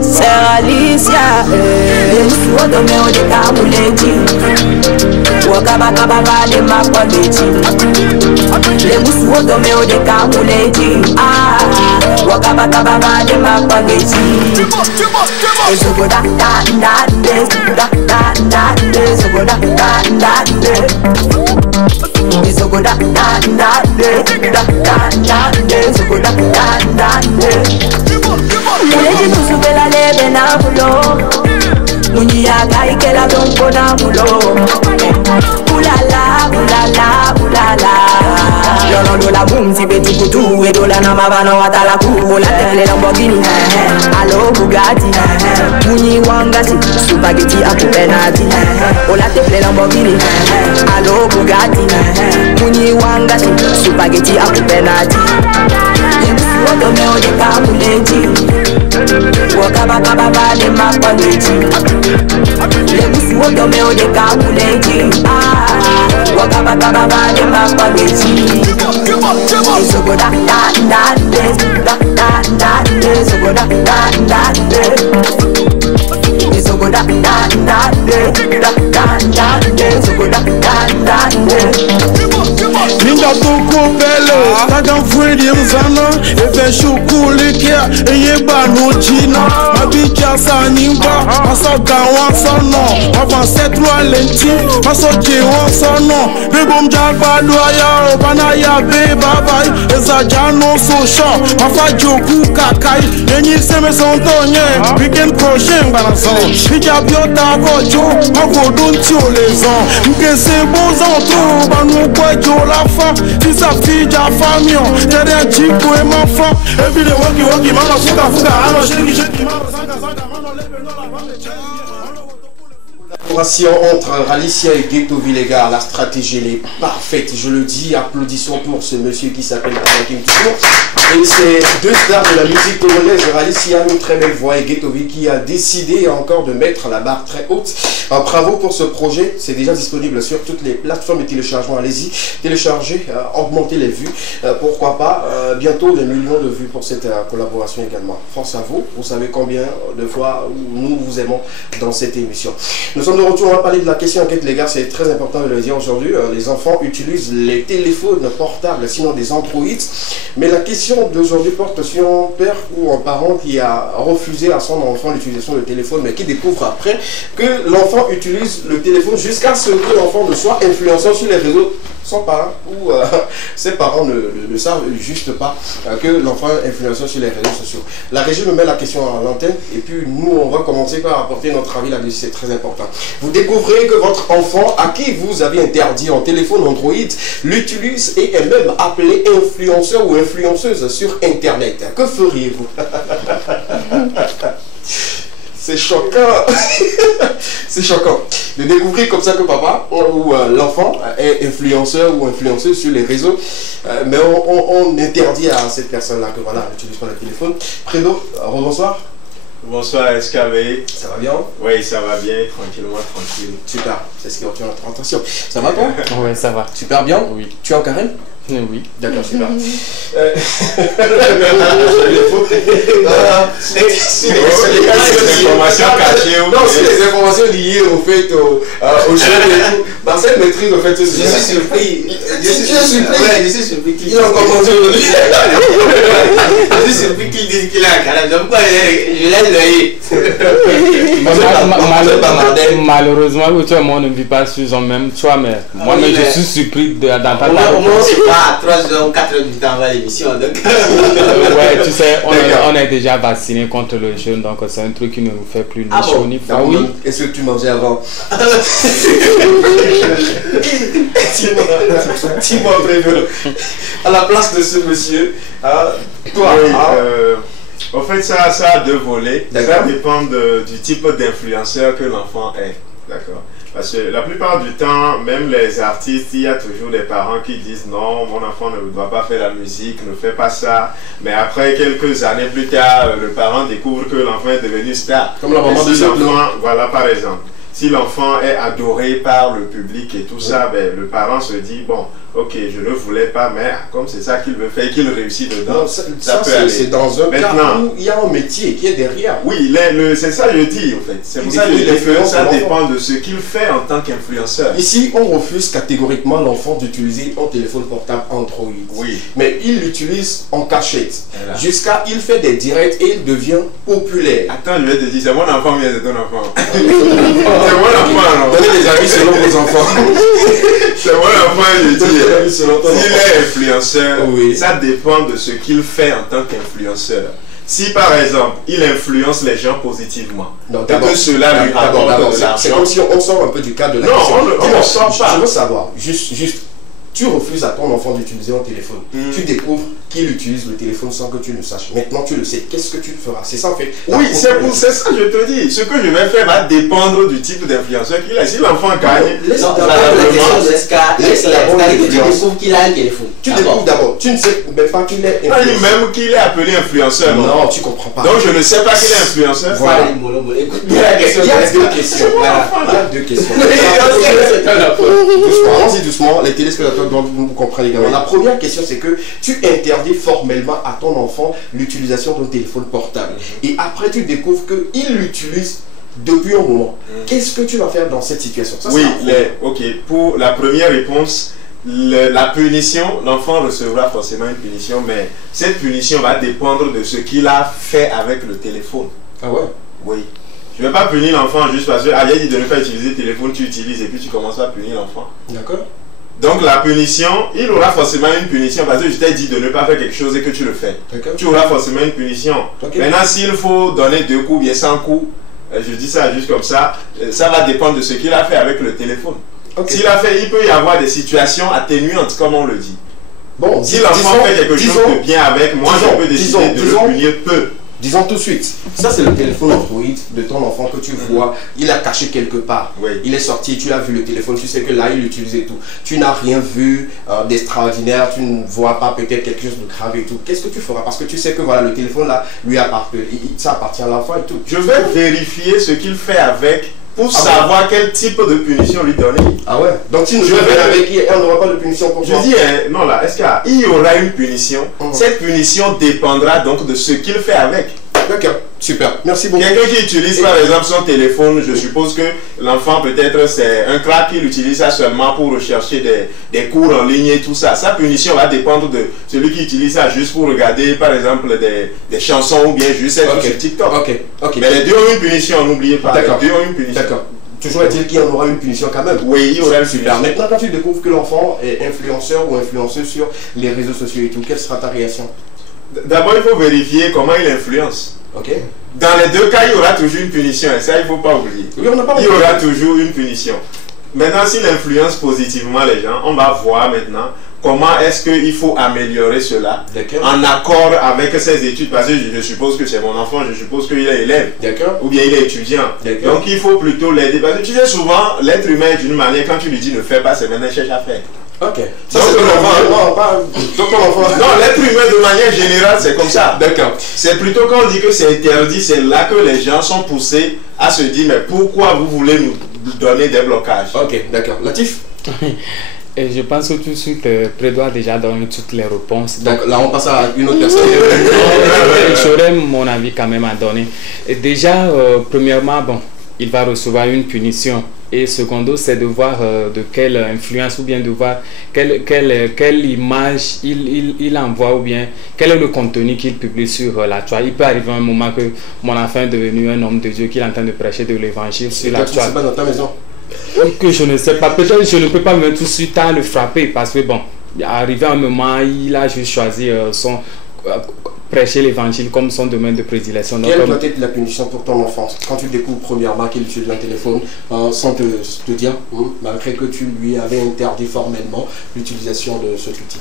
C'est Alicia, les mousseaux de mes de Camouleti. Wakabakababa de ma quality. Les mousseaux de mes de Camouleti. Ah, Wakabakababa de ma quality. Et je go da da da da da da da. Je go da da da da. Et je go da da da da da da. Je go da da da da. Muleji nusuke la lebe na mulo Munyi aga ike la donko na mulo Ulala, ulala, ulala Lolo do la boom si beti kutu E do la namavano watala ku Ola tefle Lamborghini Alo Bugatti Munyi wangasi Spaghetti aku penati Ola tefle Lamborghini Alo Bugatti Munyi wangasi Spaghetti aku penati Woto me o de Camouleti Wakabakababa de ma quality. Le musi woto me o de Camouleti. Ah, Wakabakababa de ma quality. So go da da da da da da da. So go da da da da. So go da da da da da da. So go da da da da. Minga toko bele, tagan fwedi mzana. Efe shuku likia, eye banu jina. Mabija sa nimba, maso gawan sono. Mavan setro alenti, maso jewan sono. Bebom jagba doya, banaya be babay. Eza jano so sha, mafa joku kakai. Yenyi seme sontonye, weekend prochain balançon. Bija biota vojo, mavo dontio les ans. Mke se bozan to, banu kwejo la fa. Si sa fille ja famille, t'es un chico et mon fan. Et puis le waki mano fuka fuka, ano sheki mano sanga mano lebe no la vande cheki. Collaboration entre Alicia et Ghetto Villégar, la stratégie elle est parfaite, je le dis, applaudissons pour ce monsieur qui s'appelle Kim Toussaint. Et c'est deux stars de la musique congolaise, Alicia, une très belle voix, et Ghetto V qui a décidé encore de mettre la barre très haute. Bravo pour ce projet, c'est déjà disponible sur toutes les plateformes de téléchargement, allez-y, téléchargez, augmentez les vues, pourquoi pas, bientôt des millions de vues pour cette collaboration également. Force à vous, vous savez combien de fois nous vous aimons dans cette émission. Nous sommes de retour, on va parler de la question enquête les gars, c'est très important de le dire aujourd'hui. Les enfants utilisent les téléphones portables, sinon des Android. Mais la question d'aujourd'hui porte sur un père ou un parent qui a refusé à son enfant l'utilisation du téléphone, mais qui découvre après que l'enfant utilise le téléphone jusqu'à ce que l'enfant ne soit influenceur sur les réseaux. Son parent ou ses parents ne savent juste pas que l'enfant est influenceur sur les réseaux sociaux. La régie me met la question à l'antenne et puis nous on va commencer par apporter notre avis là-dessus, c'est très important. Vous découvrez que votre enfant à qui vous avez interdit un téléphone Android l'utilise et est même appelé influenceur ou influenceuse sur internet. Que feriez-vous? C'est choquant. C'est choquant de découvrir comme ça que papa ou l'enfant est influenceur ou influenceuse sur les réseaux, mais on interdit à cette personne-là que voilà, n'utilise pas le téléphone. Prédo, rebonsoir. Bonsoir SKV. Ça va bien? Oui, ça va bien, tranquillement, tranquille. Super, c'est ce qui retient notre attention. Ça va toi? Oui, ça va. Super bien? Oui. Tu es en carême? Oui. D'accord, super. C'est les informations cachées. Non, c'est les informations liées au fait, au jeu et tout. Marcel maîtrise au fait ce sujet. Je suis surpris. Je suis surpris. Il a encore mangé le lit. Je suis surpris qu'il dise qu'il a un canal. Donc, je laisse l'œil. Malheureusement, toi et moi, on ne vit pas sur un même toit, mais moi-même, je suis surpris d'entendre ta Au moins, c'est pas à 3h ou 4h du temps avant l'émission. Ouais, tu sais, on est déjà vacciné contre le jeûne, donc c'est un truc qui ne nous fait plus ni chaud ni froid. Oui. Est-ce que tu mangeais avant? Dis-moi prévenu. À la place de ce monsieur, toi, oui, en fait, ça a deux volets. Ça dépend du type d'influenceur que l'enfant est. D'accord. Parce que la plupart du temps, même les artistes, il y a toujours des parents qui disent non, mon enfant ne doit pas faire la musique, ne fait pas ça. Mais après, quelques années plus tard, le parent découvre que l'enfant est devenu star. Comme la maman de l'enfant, voilà par exemple. Si l'enfant est adoré par le public et tout ça, ben, le parent se dit, bon, ok, je ne voulais pas, mais comme c'est ça qu'il veut faire, qu'il réussit dedans, non, ça peut aller. C'est dans un cas où il y a un métier qui est derrière. Oui, c'est ça que je dis, en fait. C'est pour ça que je dis que ça dépend de ce qu'il fait en tant qu'influenceur. Ici, on refuse catégoriquement l'enfant d'utiliser un téléphone portable Android. Oui. Mais il l'utilise en cachette. Voilà. Jusqu'à il fait des directs et il devient populaire. Attends, je vais te dire, c'est mon enfant ou bien c'est ton enfant? C'est mon enfant, non? Donnez des avis selon vos enfants. C'est mon enfant, je dis. S'il est influenceur, ça dépend de ce qu'il fait en tant qu'influenceur. Si par exemple, il influence les gens positivement, que cela lui rapporte de l'argent. C'est comme si on sort un peu du cadre de la question. Non, on ne sort pas. Je veux savoir, juste, tu refuses à ton enfant d'utiliser un téléphone. Tu découvres qu'il utilise le téléphone sans que tu le saches. Maintenant, tu le sais. Qu'est-ce que tu feras? C'est ça en fait. Oui, c'est ça que je te dis. Ce que je vais faire va dépendre du type d'influenceur qu'il a. Si l'enfant gagne, tu découvres qu'il a un téléphone. Tu découvres d'abord. Tu ne sais même pas qu'il est influenceur. Même qu'il est appelé influenceur. Non, tu comprends pas. Donc je ne sais pas qu'il est influenceur. Voilà. Écoute, il y a deux questions. Il y a deux questions. Allons-y doucement. Les téléspectateurs doivent nous comprendre également. La première question, c'est que tu interdis formellement à ton enfant l'utilisation d'un téléphone portable. Et après, tu découvres qu'il l'utilise depuis un moment. Qu'est-ce que tu vas faire dans cette situation? Ça, oui, ok. Pour la première réponse, la punition, l'enfant recevra forcément une punition, mais cette punition va dépendre de ce qu'il a fait avec le téléphone. Ah ouais? Oui. Je ne vais pas punir l'enfant juste parce que il a dit de ne pas utiliser le téléphone, tu utilises et puis tu commences à punir l'enfant. D'accord. Donc la punition, il aura forcément une punition parce que je t'ai dit de ne pas faire quelque chose et que tu le fais. Tu auras forcément une punition. Maintenant, s'il faut donner 2 coups, bien 100 coups, je dis ça juste comme ça va dépendre de ce qu'il a fait avec le téléphone. S'il a fait, il peut y avoir des situations atténuantes comme on le dit. Bon, si l'enfant fait quelque chose de bien avec, moi je peux décider de le punir peu. Disons tout de suite, ça c'est le téléphone Android de ton enfant que tu vois, il a caché quelque part. Il est sorti, tu as vu le téléphone, tu sais que là il l'utilisait tout. Tu n'as rien vu d'extraordinaire, tu ne vois pas peut-être quelque chose de grave et tout. Qu'est-ce que tu feras? Parce que tu sais que voilà, le téléphone là, lui appartient, ça appartient à l'enfant et tout. Je vais vérifier ce qu'il fait avec pour savoir quel type de punition lui donner. Ah ouais? Donc si nous jouons avec qui, on n'aura pas de punition pour toi? Je dis, non là, est-ce qu'il y aura une punition? Cette punition dépendra donc de ce qu'il fait avec. D'accord, super, merci beaucoup. Quelqu'un qui utilise par exemple son téléphone, je suppose que l'enfant peut-être c'est un crack qui utilise ça seulement pour rechercher des cours en ligne et tout ça. Sa punition va dépendre de celui qui utilise ça juste pour regarder par exemple des chansons ou bien juste être sur TikTok. Mais les deux ont une punition, n'oubliez pas. Les deux ont une punition. D'accord. Toujours est-il qu'il y en aura une punition quand même. Oui, il y aura une punition. Maintenant, quand tu découvres que l'enfant est influenceur ou influenceuse sur les réseaux sociaux et tout, quelle sera ta réaction? D'abord, il faut vérifier comment il influence. Dans les deux cas, il y aura toujours une punition. Et ça, il ne faut pas oublier. Oui, on n'a pas il y aura toujours une punition. Maintenant, s'il influence positivement les gens, on va voir maintenant comment est-ce qu'il faut améliorer cela en accord avec ses études. Parce que je suppose que c'est mon enfant, je suppose qu'il est élève. Ou bien il est étudiant. Donc, il faut plutôt l'aider. Parce que tu sais, souvent, l'être humain est d'une manière, quand tu lui dis ne fais pas, c'est maintenant cherche à faire. Ok. Ça, c'est ton enfant. Non, l'être humain de manière générale, c'est comme ça. D'accord. C'est plutôt quand on dit que c'est interdit, c'est là que les gens sont poussés à se dire mais pourquoi vous voulez nous donner des blocages? Ok, d'accord. Latif? Et je pense que tout de suite, Prédo a déjà donné toutes les réponses. Donc là, on passe à une autre personne. J'aurais mon avis quand même à donner. Et déjà, premièrement, bon, il va recevoir une punition. Et secondo, c'est de voir de quelle influence ou bien de voir quelle image il envoie ou bien quel est le contenu qu'il publie sur la toile. Il peut arriver un moment que mon enfant est devenu un homme de Dieu, qu'il est en train de prêcher de l'évangile sur la toile. C'est pas dans ta maison. Que je ne sais pas, peut-être je ne peux pas me tout de suite à le frapper parce que bon, arrivé un moment, il a juste choisi prêcher l'évangile comme son domaine de prédilection. Quelle doit être la punition pour ton enfant quand tu découvres premièrement qu'il utilise un téléphone sans te dire, malgré que tu lui avais interdit formellement l'utilisation de cet outil?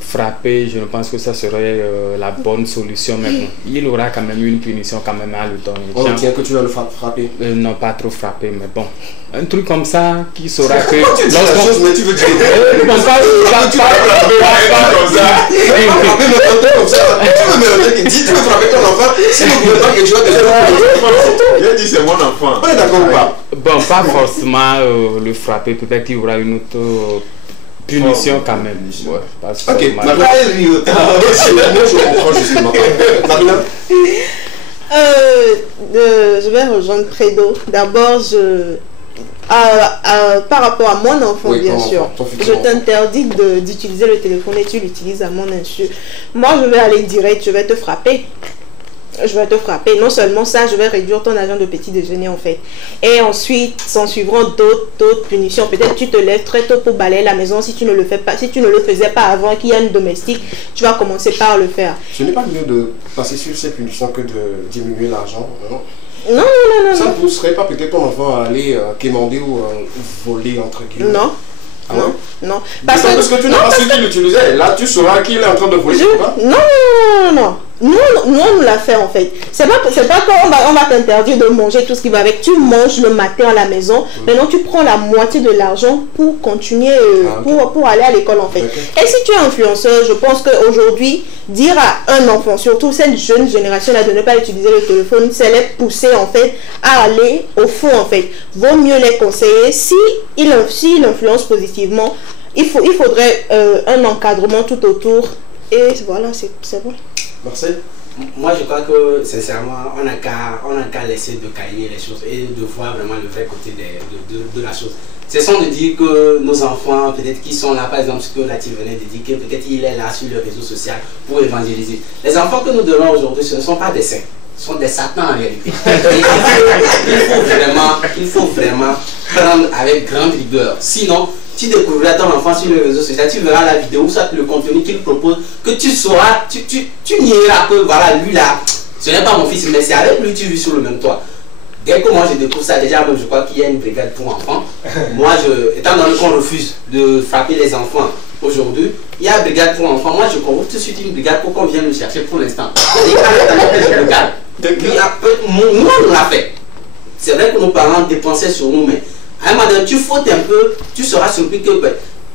Frapper, je ne pense que ça serait la bonne solution maintenant. Il aura quand même une punition quand même à le donner. On retient que tu vas le frapper? Non, pas trop frapper, mais bon. Un truc comme ça qui saura que... tu dis la chose, mais tu veux dire... comme ça. Tu veux me dire qu'il dit, tu veux frapper ton enfant, si vous voulez pas que tu vas te faire... Il a dit c'est mon enfant. On est d'accord ou pas? Bon, pas forcément le frapper, peut-être qu'il y aura une autre... punition quand même. Ouais, parce que ok, maintenant, je comprends justement. Je vais rejoindre Prédo. D'abord, par rapport à mon enfant, oui, bien sûr, je t'interdis d'utiliser le téléphone et tu l'utilises à mon insu. Moi, je vais aller direct, je vais te frapper. Je vais te frapper. Non seulement ça, je vais réduire ton argent de petit déjeuner en fait. Et ensuite, s'en suivront d'autres punitions. Peut-être tu te lèves très tôt pour balayer la maison si tu ne le fais pas. Si tu ne le faisais pas avant qu'il y ait une domestique, tu vas commencer par le faire. Ce n'est pas mieux de passer sur ces punitions que de diminuer l'argent, non? Non. Ça ne pousserait pas peut-être ton enfant à aller quémander ou voler entre guillemets? Non. Ah ouais? Non. Parce que tu n'as pas su qu'il l'utilisait. Là, tu sauras qu'il est en train de voler. Non. Nous, on l'a fait en fait. C'est pas qu'on va t'interdire de manger tout ce qui va avec. Tu manges le matin à la maison. Maintenant, tu prends la moitié de l'argent pour continuer, pour aller à l'école en fait. Et si tu es influenceur, je pense qu'aujourd'hui, dire à un enfant, surtout cette jeune génération-là, de ne pas utiliser le téléphone, c'est les pousser en fait à aller au fond en fait. Vaut mieux les conseiller. Si il influence positivement, il faudrait un encadrement tout autour. Et voilà, c'est bon. Marcel? Moi, je crois que, sincèrement, on n'a qu'à laisser de calmer les choses et de voir vraiment le vrai côté de la chose. C'est sans de dire que nos enfants, peut-être qui sont là, par exemple, ce que Lati venait de dire, que peut-être il est là sur le réseau social pour évangéliser. Les enfants que nous donnons aujourd'hui, ce ne sont pas des saints, ce sont des satans en réalité. Il faut vraiment prendre avec grande rigueur. Sinon, tu découvriras ton enfant sur le réseau social, tu verras la vidéo, soit le contenu qu'il propose, que tu sauras, tu nieras que voilà, lui là, ce n'est pas mon fils, mais c'est avec lui que tu vis sur le même toit. Dès que moi je découvre ça, déjà même je crois qu'il y a une brigade pour enfants. Moi, étant donné qu'on refuse de frapper les enfants aujourd'hui, il y a une brigade pour enfants. Moi je convoque tout de suite une brigade pour qu'on vienne me chercher pour l'instant. Nous on l'a fait. C'est vrai que nos parents dépensaient sur nous, mais à un moment donné, tu fautes un peu, tu seras surpris que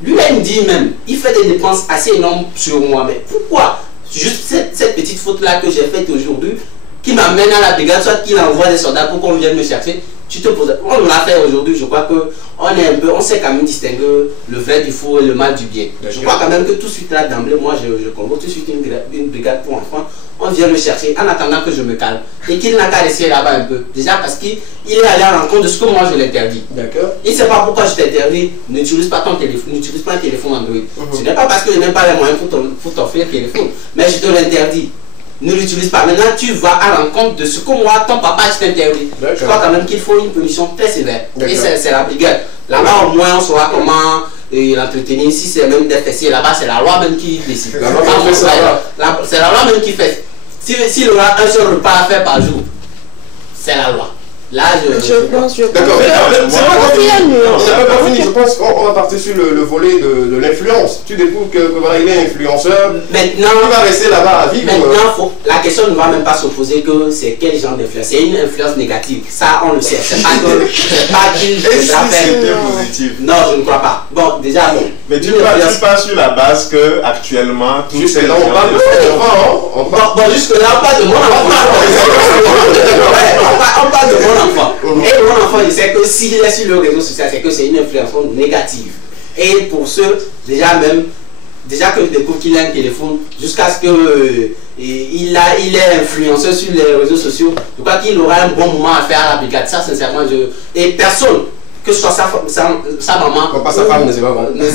lui il me dit même, il fait des dépenses assez énormes sur moi. Mais pourquoi? Juste cette petite faute là que j'ai faite aujourd'hui, qui m'amène à la brigade, soit qu'il envoie des soldats pour qu'on vienne me chercher. Tu te poses. On l'a fait aujourd'hui, je crois que on sait quand même distinguer le vrai du faux et le mal du bien. Je crois quand même que tout de suite là d'emblée, moi je convoque tout de suite une brigade pour enfants. On vient le chercher en attendant que je me calme et qu'il n'a qu'à rester là-bas un peu. Déjà parce qu'il est allé à l'encontre de ce que moi je l'interdis. D'accord. Il ne sait pas pourquoi je t'interdis. N'utilise pas ton téléphone, n'utilise pas un téléphone Android. Ce n'est pas parce que je n'ai pas les moyens pour t'offrir un téléphone, mais je te l'interdis. Ne l'utilise pas. Maintenant, tu vas à l'encontre de ce que moi, ton papa, je t'interdis. Je crois quand même qu'il faut une punition très sévère. Et c'est la brigade. Là-bas, au moins, on saura comment l'entretenir. Si c'est même des fessiers, là-bas, c'est la loi même qui décide. C'est la loi même qui fait. S'il aura un seul repas à faire par jour, c'est la loi. Là, je pense. D'accord, c'est pas fini. Je pense qu'on va partir sur le volet de l'influence. Tu découvres que voilà, il est influenceur. Maintenant, il va rester là-bas à vivre. Maintenant, la question ne va même pas s'opposer que c'est quel genre d'influence. C'est une influence négative. Ça, on le sait. C'est pas qu'il devra faire. Positif. Non, je ne crois pas. Bon, déjà, bon. Mais tu pars sur la base que actuellement, tous ces gens on parle de ton enfant. Bon, jusque-là, on parle de mon enfant. On parle de mon enfant. Et mon enfant, il sait que s'il est sur le réseau social, c'est que c'est une influence négative. Et pour ceux, déjà que je découvre qu'il a un téléphone, jusqu'à ce que il est influenceur sur les réseaux sociaux, je crois qu'il aura un bon moment à faire à la brigade. Ça, sincèrement, et personne, que ce soit sa maman, pas sa femme, ne sait pas. Que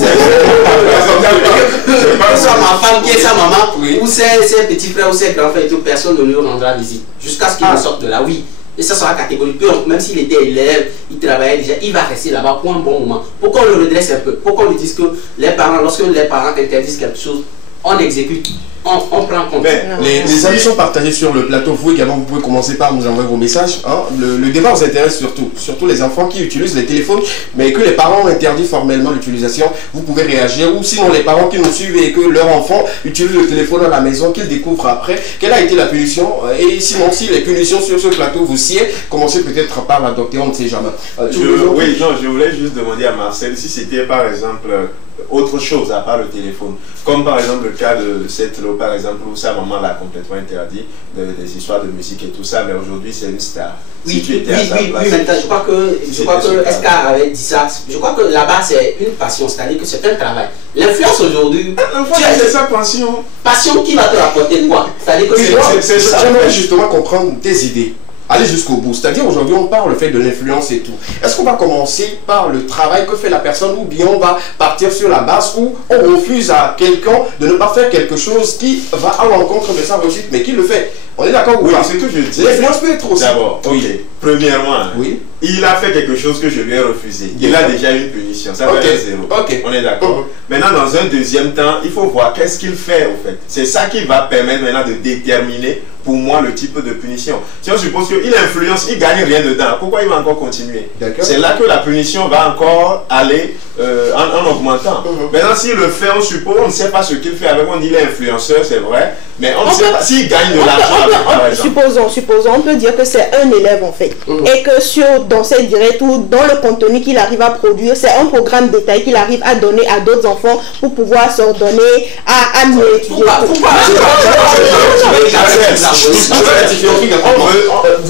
ce soit ma femme qui est sa maman, ou ses petits frères ou ses grands frères, personne ne lui rendra visite. Jusqu'à ce qu'il sorte de là, oui. Et ça sera catégorique. Même s'il était élève, il travaillait déjà, il va rester là-bas pour un bon moment. Pour qu'on le redresse un peu. Pour qu'on lui dise que les parents, lorsque les parents interdisent quelque chose, on exécute. On prend compte. Les avis sont partagés sur le plateau. Vous également, vous pouvez commencer par nous envoyer vos messages. Hein. Le débat vous intéresse surtout les enfants qui utilisent les téléphones, mais que les parents ont interdit formellement l'utilisation. Vous pouvez réagir. Ou sinon, les parents qui nous suivent et que leur enfant utilise le téléphone à la maison, qu'ils découvrent après. Quelle a été la punition? Et sinon, si les punitions sur ce plateau vous sied, commencez peut-être par l'adopter, on ne sait jamais. Je voulais juste demander à Marcel si c'était par exemple autre chose à part le téléphone, comme par exemple le cas de cette lot par exemple où sa maman l'a complètement interdit, des histoires de musique et tout ça, mais aujourd'hui c'est une star. Oui, si tu étais à sa place, maintenant je crois que SK avait dit ça. Je crois que là-bas c'est une passion, c'est-à-dire que c'est un travail. L'influence aujourd'hui, c'est sa passion. Passion qui va te rapporter quoi? C'est-à-dire que c'est ça. J'aimerais justement comprendre tes idées. Aller jusqu'au bout. C'est-à-dire aujourd'hui on parle le fait de l'influence et tout. Est-ce qu'on va commencer par le travail que fait la personne ou bien on va partir sur la base où on refuse à quelqu'un de ne pas faire quelque chose qui va à l'encontre de sa réussite mais qui le fait? On est d'accord ou pas? C'est ce que je dis. L'influence peut être aussi. D'abord, premièrement, il a fait quelque chose que je lui ai refusé. Il a déjà une punition. Ça va être 0. On est d'accord. Maintenant, dans un deuxième temps, il faut voir qu'est-ce qu'il fait au fait. C'est ça qui va permettre maintenant de déterminer pour moi le type de punition. Si on suppose qu'il influence, il ne gagne rien dedans, pourquoi il va encore continuer? C'est là que la punition va encore aller en augmentant. Maintenant, s'il le fait, on suppose, on ne sait pas ce qu'il fait avec, on dit il est influenceur, c'est vrai, mais on ne sait pas s'il gagne de l'argent. Supposons, on peut dire que c'est un élève en fait, et que dans ses directs ou dans le contenu qu'il arrive à produire, c'est un programme détaillé qu'il arrive à donner à d'autres enfants pour pouvoir s'ordonner à mieux étudier.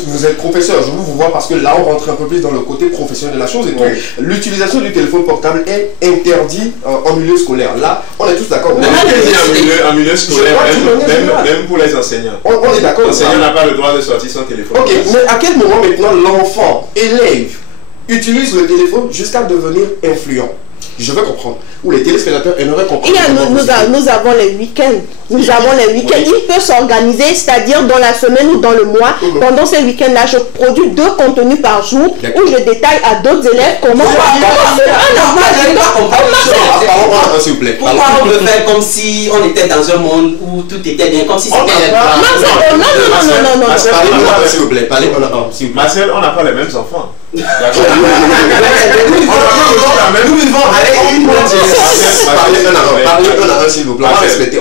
Vous êtes professeur, je vous vois parce que là on rentre un peu plus dans le côté professionnel de la chose et tout. L'utilisation du téléphone portable est interdite en milieu scolaire. Là, on est tous d'accord. En milieu scolaire, même pour les enseignants. On est d'accord. L'enseignant n'a pas le droit de sortir son téléphone. Ok, mais à quel moment maintenant l'enfant, élève, utilise le téléphone jusqu'à devenir influent? Je veux comprendre. Ou les téléspectateurs aimeraient comprendre. Nous avons les week-ends. Il peut s'organiser, c'est-à-dire dans la semaine ou dans le mois. Pendant ces week-ends-là, je produis 2 contenus par jour où je détaille à d'autres élèves comment s'il vous plaît. Pourquoi on veut faire comme si on était dans un monde où tout était bien, comme si c'était non. Parlez-moi, s'il vous plaît. Marcel, on n'a pas les mêmes enfants. D'accord. Parlez un à un, s'il vous plaît.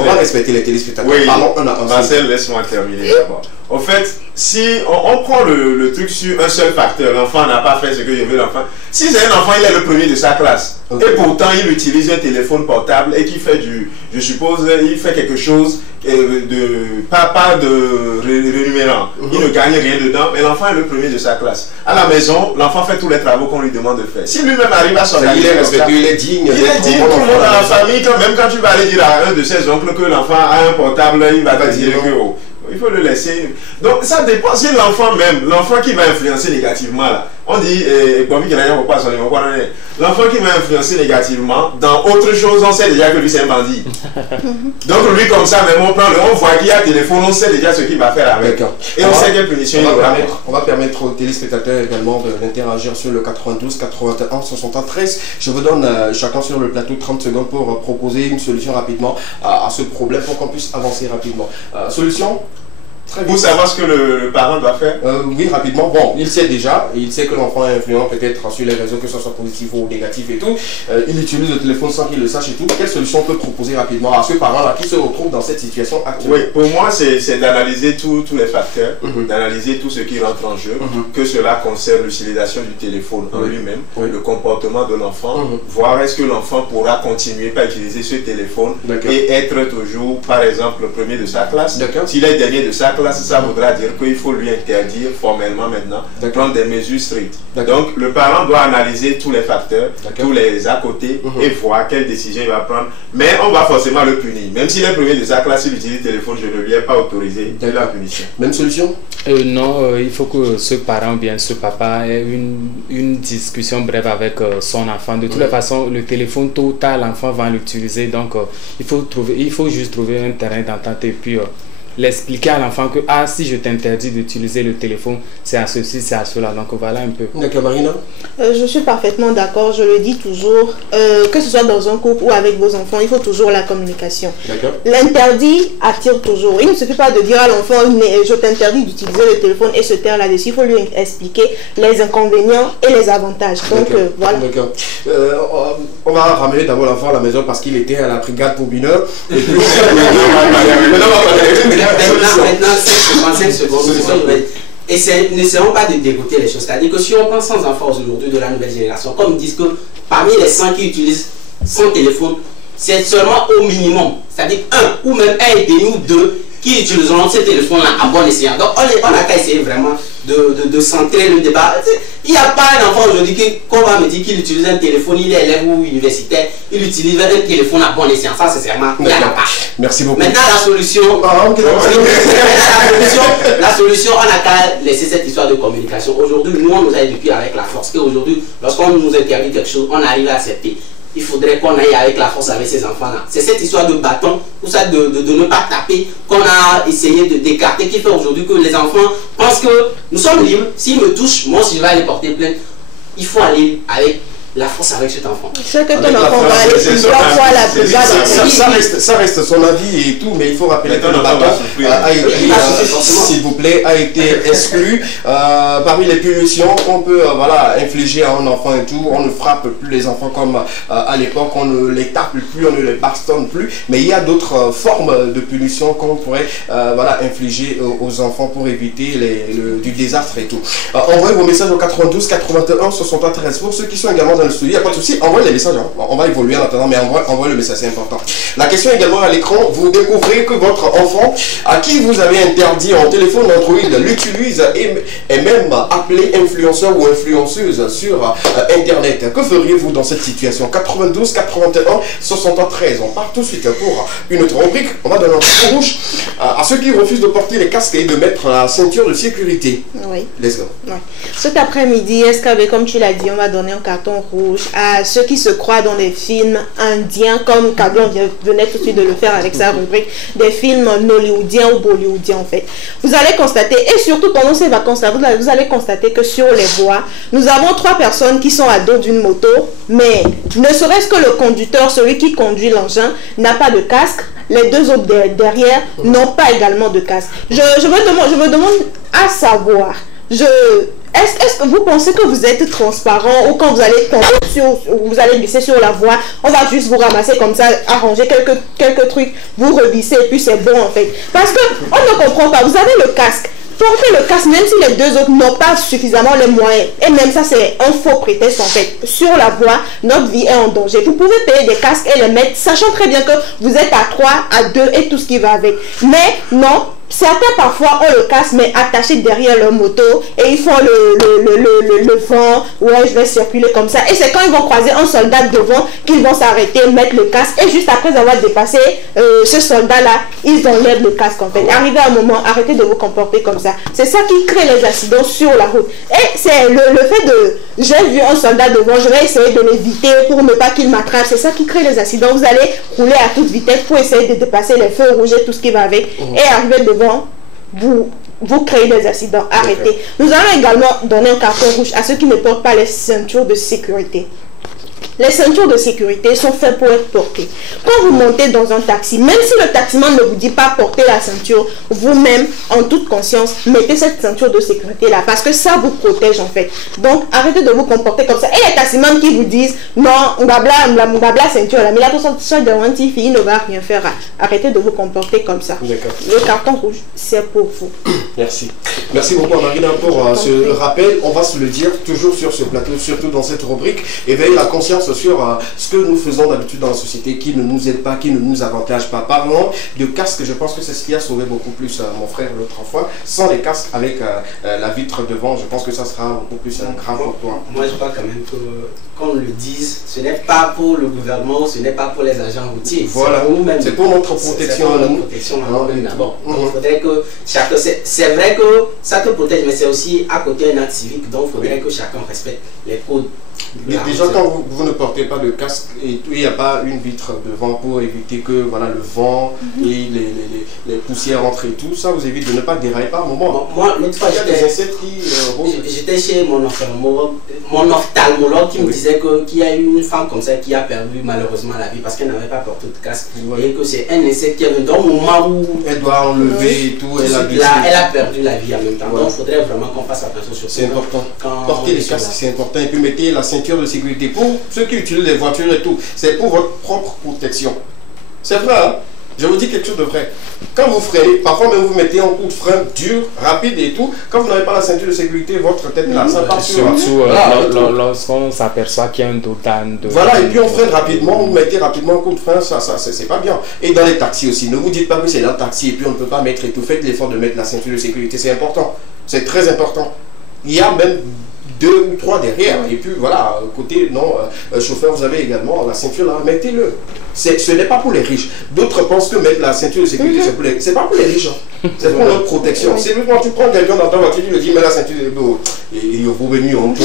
On va respecter les téléspectateurs. Parlons un à un. Marcel, laisse-moi terminer d'abord. En fait, si on prend le truc sur un seul facteur, l'enfant n'a pas fait ce que je veux l'enfant. Si c'est un enfant, il est le premier de sa classe. Et pourtant, il utilise un téléphone portable et qui fait je suppose, il fait quelque chose pas de rémunérant. Il ne gagne rien dedans, mais l'enfant est le premier de sa classe. À la maison, l'enfant fait tous les travaux qu'on lui demande de faire. Si lui-même arrive à s'organiser, il est digne. Il est digne, tout le monde dans la famille, même quand tu vas aller dire à un de ses oncles que l'enfant a un portable, il va te dire que il faut le laisser. Donc ça dépend si l'enfant même, l'enfant qui va influencer négativement là, on dit, l'enfant qui va influencer négativement dans autre chose, on sait déjà que lui c'est un bandit. Donc lui comme ça, même on voit qu'il y a un téléphone, on sait déjà ce qu'il va faire avec. Et on sait quelle punition il aura. On va permettre aux téléspectateurs également d'interagir sur le 92 81 73. Je vous donne chacun sur le plateau 30 secondes pour proposer une solution rapidement à ce problème pour qu'on puisse avancer rapidement. Solution? Pour savoir ce que le parent doit faire. Oui, rapidement. Bon, il sait déjà, il sait que l'enfant est influent peut-être sur les réseaux, que ce soit positif ou négatif et tout. Il utilise le téléphone sans qu'il le sache et tout. Quelle solution on peut proposer rapidement à ce parent-là qui se retrouve dans cette situation actuelle? Oui, pour moi, c'est d'analyser tous les facteurs, d'analyser tout ce qui rentre en jeu, que cela concerne l'utilisation du téléphone en lui-même, le comportement de l'enfant, voir est-ce que l'enfant pourra continuer à utiliser ce téléphone et être toujours, par exemple, le premier de sa classe. S'il est dernier de sa classe, classe, ça voudra dire qu'il faut lui interdire formellement maintenant de prendre des mesures strictes. Donc le parent doit analyser tous les facteurs, tous les à côté et voir quelle décision il va prendre. Mais on va forcément le punir. Même s'il est premier de sa classe, s'il utilise le téléphone, je ne lui ai pas autorisé de la punition. Même solution? Non, il faut que ce parent ou bien ce papa ait une discussion brève avec son enfant. De toutes les façons, le téléphone, tôt ou tard, l'enfant va l'utiliser. Donc, il faut juste trouver un terrain d'entente et puis l'expliquer à l'enfant que si je t'interdis d'utiliser le téléphone, c'est à ceci, c'est à cela. Donc voilà un peu. D'accord, Marina? Je suis parfaitement d'accord, je le dis toujours, que ce soit dans un couple ou avec vos enfants, il faut toujours la communication. L'interdit attire toujours. Il ne suffit pas de dire à l'enfant, je t'interdis d'utiliser le téléphone et se taire là-dessus. Il faut lui expliquer les inconvénients et les avantages. Donc voilà. On va ramener d'abord l'enfant à la maison parce qu'il était à la brigade pour mineurs. Et puis... Maintenant, 5 secondes. N'essayons pas de dégoûter les choses. C'est-à-dire que si on prend 100 enfants aujourd'hui de la nouvelle génération, comme ils disent que parmi les 100 qui utilisent son téléphone, c'est seulement au minimum, c'est-à-dire 1 ou même 1 et demi ou 2 qui utiliseront ce téléphone-là à bon escient. Donc on n'a qu'à essayer vraiment de centrer le débat. Il n'y a pas un enfant aujourd'hui qu'on va me dire qu'il utilise un téléphone, il est élève ou universitaire, il utilise un téléphone à bon escient. Ça, sincèrement, il n'y en a pas. Merci beaucoup. Maintenant, la solution, on n'a qu'à laisser cette histoire de communication. Aujourd'hui, nous, on nous a éduqués avec la force. Et aujourd'hui, lorsqu'on nous interdit quelque chose, on arrive à accepter. Il faudrait qu'on aille avec la force avec ces enfants-là. C'est cette histoire de bâton, ou ça de ne pas taper, qu'on a essayé de d'écarter, qui fait aujourd'hui que les enfants pensent que nous sommes libres. S'ils me touchent, moi, si je vais aller porter plainte, il faut aller avec la force avec cet enfant. C'est que ton enfant va aller plusieurs fois la brigade. Ça reste son avis et tout, mais il faut rappeler que le bâton a été, s'il vous plaît, a été exclu. Parmi les punitions qu'on peut infliger à un enfant et tout, on ne frappe plus les enfants comme à l'époque, on ne les tape plus, on ne les bastonne plus, mais il y a d'autres formes de punitions qu'on pourrait infliger aux enfants pour éviter du désastre et tout. Envoyez vos messages au 92 81 73 pour ceux qui sont également dans le studio, il n'y a pas de souci, envoyez les messages, on va évoluer en attendant, mais envoyez le message, c'est important. La question également à l'écran, vous découvrez que votre enfant, à qui vous avez interdit en téléphone Android, l'utilise et même appelé influenceur ou influenceuse sur Internet. Que feriez-vous dans cette situation? 92 81 73. On part tout de suite pour une autre rubrique. On va donner un coup rouge à ceux qui refusent de porter les casques et de mettre la ceinture de sécurité. Oui. Let's go. Ouais. Cet après-midi, SKB, comme tu l'as dit, on va donner un carton rouge à ceux qui se croient dans des films indiens, comme Kablon venait tout de suite de le faire avec sa rubrique, des films nollywoodiens ou bollywoodiens en fait. Vous allez constater, et surtout pendant ces vacances-là, vous allez constater que sur les voies, nous avons 3 personnes qui sont à dos d'une moto, mais ne serait-ce que le conducteur, celui qui conduit l'engin, n'a pas de casque. Les 2 autres derrière n'ont pas également de casque. Je me demande à savoir, est-ce que vous pensez que vous êtes transparent ou quand vous allez vous allez glisser sur la voie, on va juste vous ramasser comme ça, arranger quelques trucs, vous revissez et puis c'est bon en fait. Parce que on ne comprend pas, vous avez le casque. Portez le casque même si les 2 autres n'ont pas suffisamment les moyens. Et même ça c'est un faux prétexte en fait. Sur la voie, notre vie est en danger. Vous pouvez payer des casques et les mettre, sachant très bien que vous êtes à 3, à 2 et tout ce qui va avec. Mais non. Certains parfois ont le casque mais attaché derrière leur moto et ils font le vent, ouais je vais circuler comme ça, et c'est quand ils vont croiser un soldat devant qu'ils vont s'arrêter, mettre le casque, et juste après avoir dépassé ce soldat là, ils enlèvent le casque en fait. Arrivé à un moment, arrêtez de vous comporter comme ça. C'est ça qui crée les accidents sur la route. Et c'est le fait de j'ai vu un soldat devant, je vais essayer de l'éviter pour ne pas qu'il m'attrape, c'est ça qui crée les accidents. Vous allez rouler à toute vitesse pour essayer de dépasser les feux rouges et tout ce qui va avec, et arriver devant, vous créez des accidents. Arrêtez. Nous allons également donner un carton rouge à ceux qui ne portent pas les ceintures de sécurité. Les ceintures de sécurité sont faites pour être portées. Quand vous montez dans un taxi, même si le taximan ne vous dit pas porter la ceinture, vous-même, en toute conscience, mettez cette ceinture de sécurité-là, parce que ça vous protège en fait. Donc, arrêtez de vous comporter comme ça. Et les taximans qui vous disent, non, on va la ceinture, mais là, tout ça, il ne va rien faire. Arrêtez de vous comporter comme ça. Le carton rouge, c'est pour vous. Merci. Merci beaucoup Marina pour ce rappel. On va se le dire toujours sur ce plateau, surtout dans cette rubrique. Éveiller la conscience influence sur ce que nous faisons d'habitude dans la société, qui ne nous aide pas, qui ne nous avantage pas. Parlons de casque, je pense que c'est ce qui a sauvé beaucoup plus mon frère l'autre fois. Sans les casques, avec la vitre devant, je pense que ça sera beaucoup plus grave pour toi. Moi, je crois quand même que, qu'on le dise, ce n'est pas pour le gouvernement, ce n'est pas pour les agents routiers. Voilà, c'est pour notre protection. D'abord. Il faudrait que chacun, c'est vrai que ça te protège, mais c'est aussi à côté un acte civique, donc il faudrait que chacun respecte les codes. Déjà, quand vous ne portez pas de casque et il n'y a pas une vitre devant pour éviter que voilà, le vent et les poussières entrent et tout, ça vous évite de ne pas dérailler par moment. Moi, l'autre fois, j'étais chez mon ophtalmologue qui me disait qu'il y a une femme comme ça qui a perdu malheureusement la vie parce qu'elle n'avait pas porté de casque. Et que c'est un insecte qui est venu dans le moment où elle doit enlever et tout, elle a perdu la vie en même temps. Donc il faudrait vraiment qu'on fasse attention sur ça. C'est important. Porter les casques, c'est important. Et puis mettez la ceinture de sécurité pour ceux qui utilisent les voitures et tout. C'est pour votre propre protection. C'est vrai, hein? Je vous dis quelque chose de vrai. Quand vous freinez, parfois même vous mettez un coup de frein dur, rapide et tout. Quand vous n'avez pas la ceinture de sécurité, votre tête là, ça part sur. Surtout lorsqu'on s'aperçoit qu'il y a un dotan de. Voilà, et puis on freine rapidement, vous mettez rapidement un coup de frein, ça c'est pas bien. Et dans les taxis aussi, ne vous dites pas que c'est dans le taxi et puis on ne peut pas mettre et tout. Faites l'effort de mettre la ceinture de sécurité, c'est important. C'est très important. Il y a même 2 ou 3 derrière, et puis voilà, côté chauffeur, vous avez également la ceinture là, mettez-le. Ce n'est pas pour les riches. D'autres pensent que mettre la ceinture de sécurité, c'est pas pour les riches, hein. C'est pour notre protection. C'est quand tu prends quelqu'un dans ta voiture, tu lui dis, mets la ceinture de sécurité, et il vous venu en toi.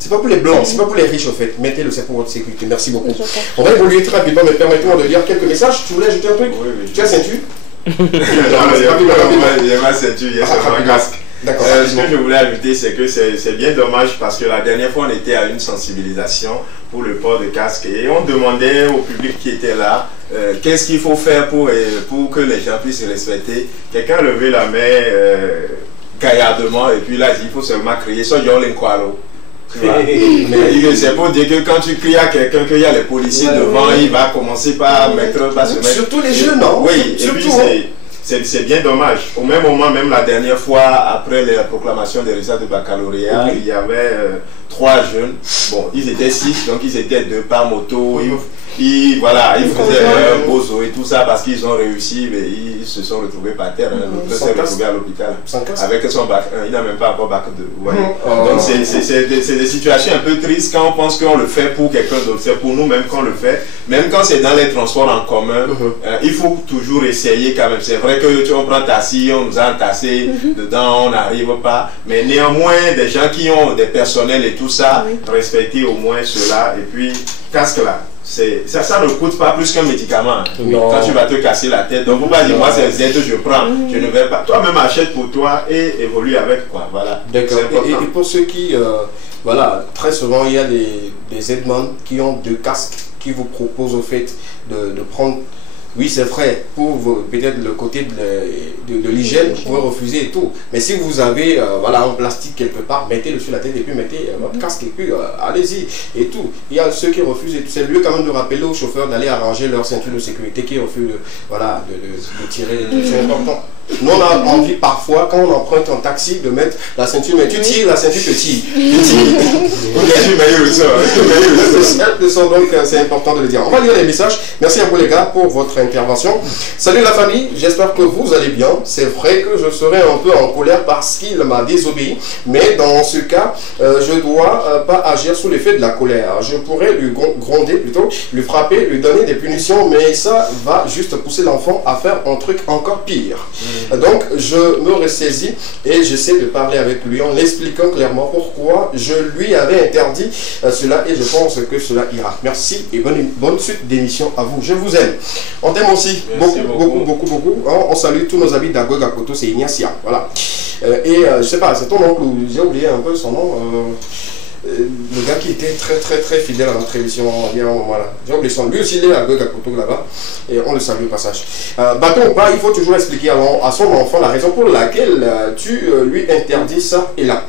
C'est pas pour les blancs, c'est pas pour les riches en fait. Mettez-le, c'est pour votre sécurité. Merci beaucoup. On va évoluer très rapidement, mais permettez-moi de lire quelques messages. Tu voulais ajouter un truc? Oui. Tu as ceinture? Il y a ma ceinture, il y a un casque. Ce que je voulais ajouter, c'est que c'est bien dommage parce que la dernière fois, on était à une sensibilisation pour le port de casque et on demandait au public qui était là qu'est-ce qu'il faut faire pour que les gens puissent respecter. Quelqu'un levait la main gaillardement et puis là, il faut seulement crier « So yole nkwalo ». Mais c'est pour dire que quand tu cries à quelqu'un qu'il y a les policiers devant, il va commencer par se mettre. Surtout les jeunes, non? Oui, et puis c'est bien dommage. Au même moment, même la dernière fois, après la proclamation des résultats de baccalauréat, il y avait 3 jeunes. Bon, ils étaient 6, donc ils étaient 2 par moto. Ils faisaient un bozo et tout ça parce qu'ils ont réussi, mais ils se sont retrouvés par terre. L'autre s'est retrouvé à l'hôpital avec son bac 1. Il n'a même pas encore bac 2. Donc c'est des situations un peu tristes quand on pense qu'on le fait pour quelqu'un d'autre. C'est pour nous même qu'on le fait. Même quand c'est dans les transports en commun, il faut toujours essayer quand même. C'est vrai que on prend taxi, on nous a entassés dedans, on n'arrive pas. Mais néanmoins, des gens qui ont des personnels et tout ça, respecter au moins cela. Et puis, casque là. Ça ne coûte pas plus qu'un médicament quand tu vas te casser la tête. Donc, il ne faut pas dire, moi, c'est Z, je prends, je ne vais pas. Toi-même, achète pour toi et évolue avec quoi. Voilà. D'accord. Et pour ceux qui, voilà, très souvent, il y a des aidements qui ont 2 casques qui vous proposent au fait de prendre. Oui, c'est vrai, pour peut-être le côté de l'hygiène, vous pouvez refuser et tout. Mais si vous avez voilà, un plastique quelque part, mettez-le sur la tête et puis mettez votre casque et puis allez-y et tout. Il y a ceux qui refusent et tout. C'est mieux quand même de rappeler aux chauffeurs d'aller arranger leur ceinture de sécurité qui refusent de tirer et tout. C'est important. Nous, on a envie parfois, quand on emprunte un taxi, de mettre la ceinture, mais tu tires, la ceinture te tire. Donc, c'est important de le dire. On va lire les messages. Merci à vous les gars pour votre intervention. Salut la famille, j'espère que vous allez bien. C'est vrai que je serai un peu en colère parce qu'il m'a désobéi, mais dans ce cas, je ne dois pas agir sous l'effet de la colère. Je pourrais lui gronder plutôt, lui frapper, lui donner des punitions, mais ça va juste pousser l'enfant à faire un truc encore pire. Donc, je me ressaisis et j'essaie de parler avec lui en expliquant clairement pourquoi je lui avais interdit cela et je pense que cela ira. Merci et bonne suite d'émission à vous. Je vous aime. On t'aime aussi. Beaucoup. On salue tous nos amis d'Agogakoto, c'est Ignacia. Voilà. Je sais pas, c'est ton oncle, j'ai oublié un peu son nom. Le gars qui était très fidèle à notre émission il y a un moment là. J'ai oublié son nom. Lui aussi il est à Gogakoto là-bas. Et on le salue au passage. Bâton ou pas, il faut toujours expliquer à son enfant la raison pour laquelle tu lui interdis ça et là.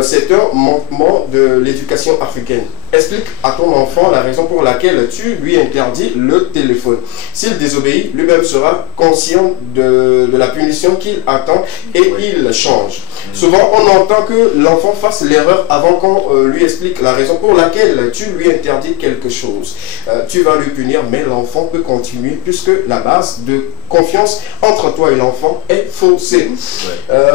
C'est un manquement de l'éducation africaine. Explique à ton enfant la raison pour laquelle tu lui interdis le téléphone. S'il désobéit, lui-même sera conscient de la punition qu'il attend et il change. Souvent, on entend que l'enfant fasse l'erreur avant qu'on lui explique la raison pour laquelle tu lui interdis quelque chose. Tu vas lui punir, mais l'enfant peut continuer puisque la base de confiance entre toi et l'enfant est faussée.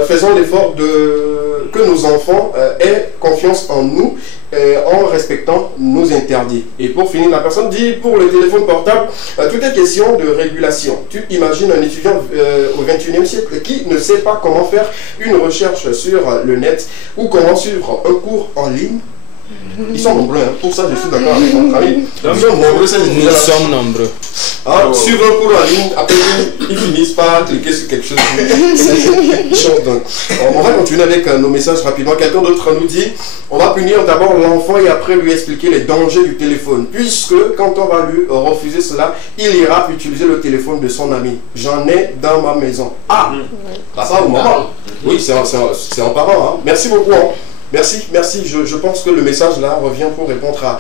Faisons l'effort que nos enfants aient confiance en nous en respectant nos interdits. Et pour finir, la personne dit pour le téléphone portable, tout est question de régulation. Tu imagines un étudiant au 21e siècle qui ne sait pas comment faire une recherche sur le net ou comment suivre un cours en ligne. Ils sont nombreux, hein. Pour ça je suis d'accord avec notre ami. Ils sont nombreux, nous sommes nombreux. Suivre un cours en ligne, après ils finissent par cliquer sur quelque chose. Donc, on va continuer avec nos messages rapidement. Quelqu'un d'autre nous dit, on va punir d'abord l'enfant et après lui expliquer les dangers du téléphone. Puisque quand on va lui refuser cela, il ira utiliser le téléphone de son ami. J'en ai dans ma maison. Papa ou maman? Oui, c'est un parent. Hein. Merci beaucoup. Hein. Merci. Je pense que le message là revient pour répondre à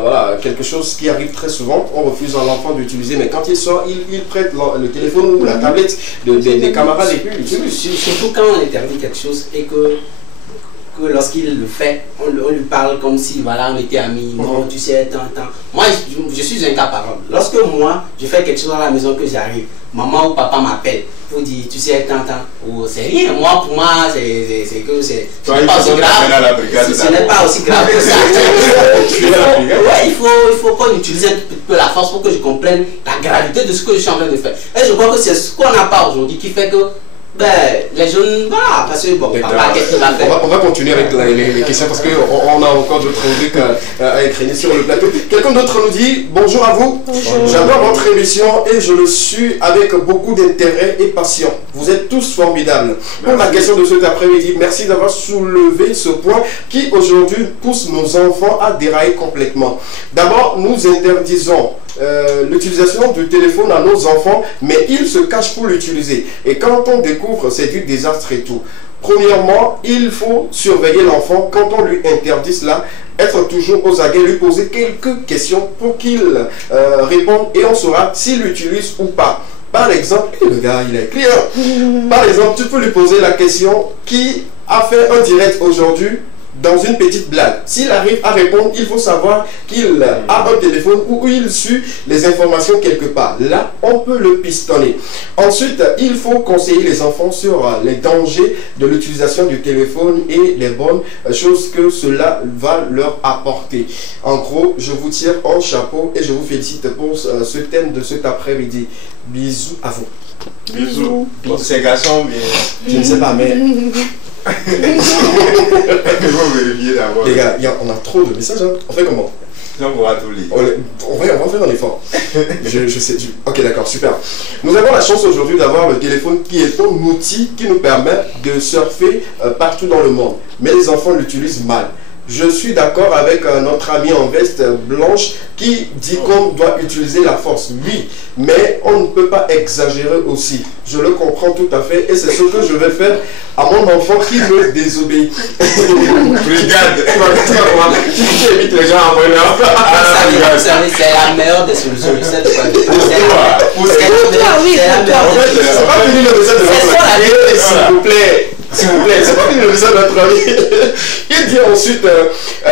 voilà, quelque chose qui arrive très souvent. On refuse à l'enfant d'utiliser, mais quand il sort, il prête le téléphone ou la tablette des camarades et puis il utilise. Surtout quand on interdit quelque chose et que lorsqu'il le fait, on lui parle comme si voilà, on était amis. Non, tu sais, tant. Moi, je suis un cas parent. Lorsque moi, je fais quelque chose à la maison que j'arrive, maman ou papa m'appelle pour dire, tu sais, tant. Oh, c'est rien. Moi, pour moi, c'est que c'est pas aussi grave. Ce n'est pas aussi grave que ça. Ouais, il faut qu'on utilise un peu la force pour que je comprenne la gravité de ce que je suis en train de faire. Et je crois que c'est ce qu'on n'a pas aujourd'hui qui fait que les jeunes, voilà, parce que bon, papa, qu'est-ce qu'il va faire? On va continuer avec les questions parce qu'on a encore d'autres trucs à écrire sur le plateau. Quelqu'un d'autre nous dit, bonjour à vous. J'adore votre émission et je le suis avec beaucoup d'intérêt et passion. Vous êtes tous formidables. Pour la question de cet après-midi, merci d'avoir soulevé ce point qui aujourd'hui pousse nos enfants à dérailler complètement. D'abord, nous interdisons l'utilisation du téléphone à nos enfants, mais ils se cachent pour l'utiliser. Et quand on découvre, c'est du désastre et tout. Premièrement, il faut surveiller l'enfant quand on lui interdit cela, être toujours aux aguets, lui poser quelques questions pour qu'il réponde et on saura s'il l'utilise ou pas. Par exemple, le gars il est clair. Par exemple, tu peux lui poser la question qui a fait un direct aujourd'hui dans une petite blague. S'il arrive à répondre, il faut savoir qu'il a un téléphone où il suit les informations quelque part. Là, on peut le pistonner. Ensuite, il faut conseiller les enfants sur les dangers de l'utilisation du téléphone et les bonnes choses que cela va leur apporter. En gros, je vous tire en chapeau et je vous félicite pour ce thème de cet après-midi. Bisous à vous. Bisous. C'est garçon, mais... Je ne sais pas, mais... Les gars, on a trop de messages, hein. On fait comment? On va tout lire. On va faire un effort. je sais. Ok, d'accord, super. Nous avons la chance aujourd'hui d'avoir le téléphone qui est un outil qui nous permet de surfer partout dans le monde. Mais les enfants l'utilisent mal. Je suis d'accord avec notre ami en veste blanche qui dit qu'on doit utiliser la force. Oui, mais on ne peut pas exagérer aussi. Je le comprends tout à fait et c'est ce que je vais faire à mon enfant qui me désobéit. Regarde, tu évites les gens en bonheur. C'est la meilleure des solutions. C'est la s'il vous plaît. S'il vous plaît, c'est pas fini le message de notre ami. Il dit ensuite,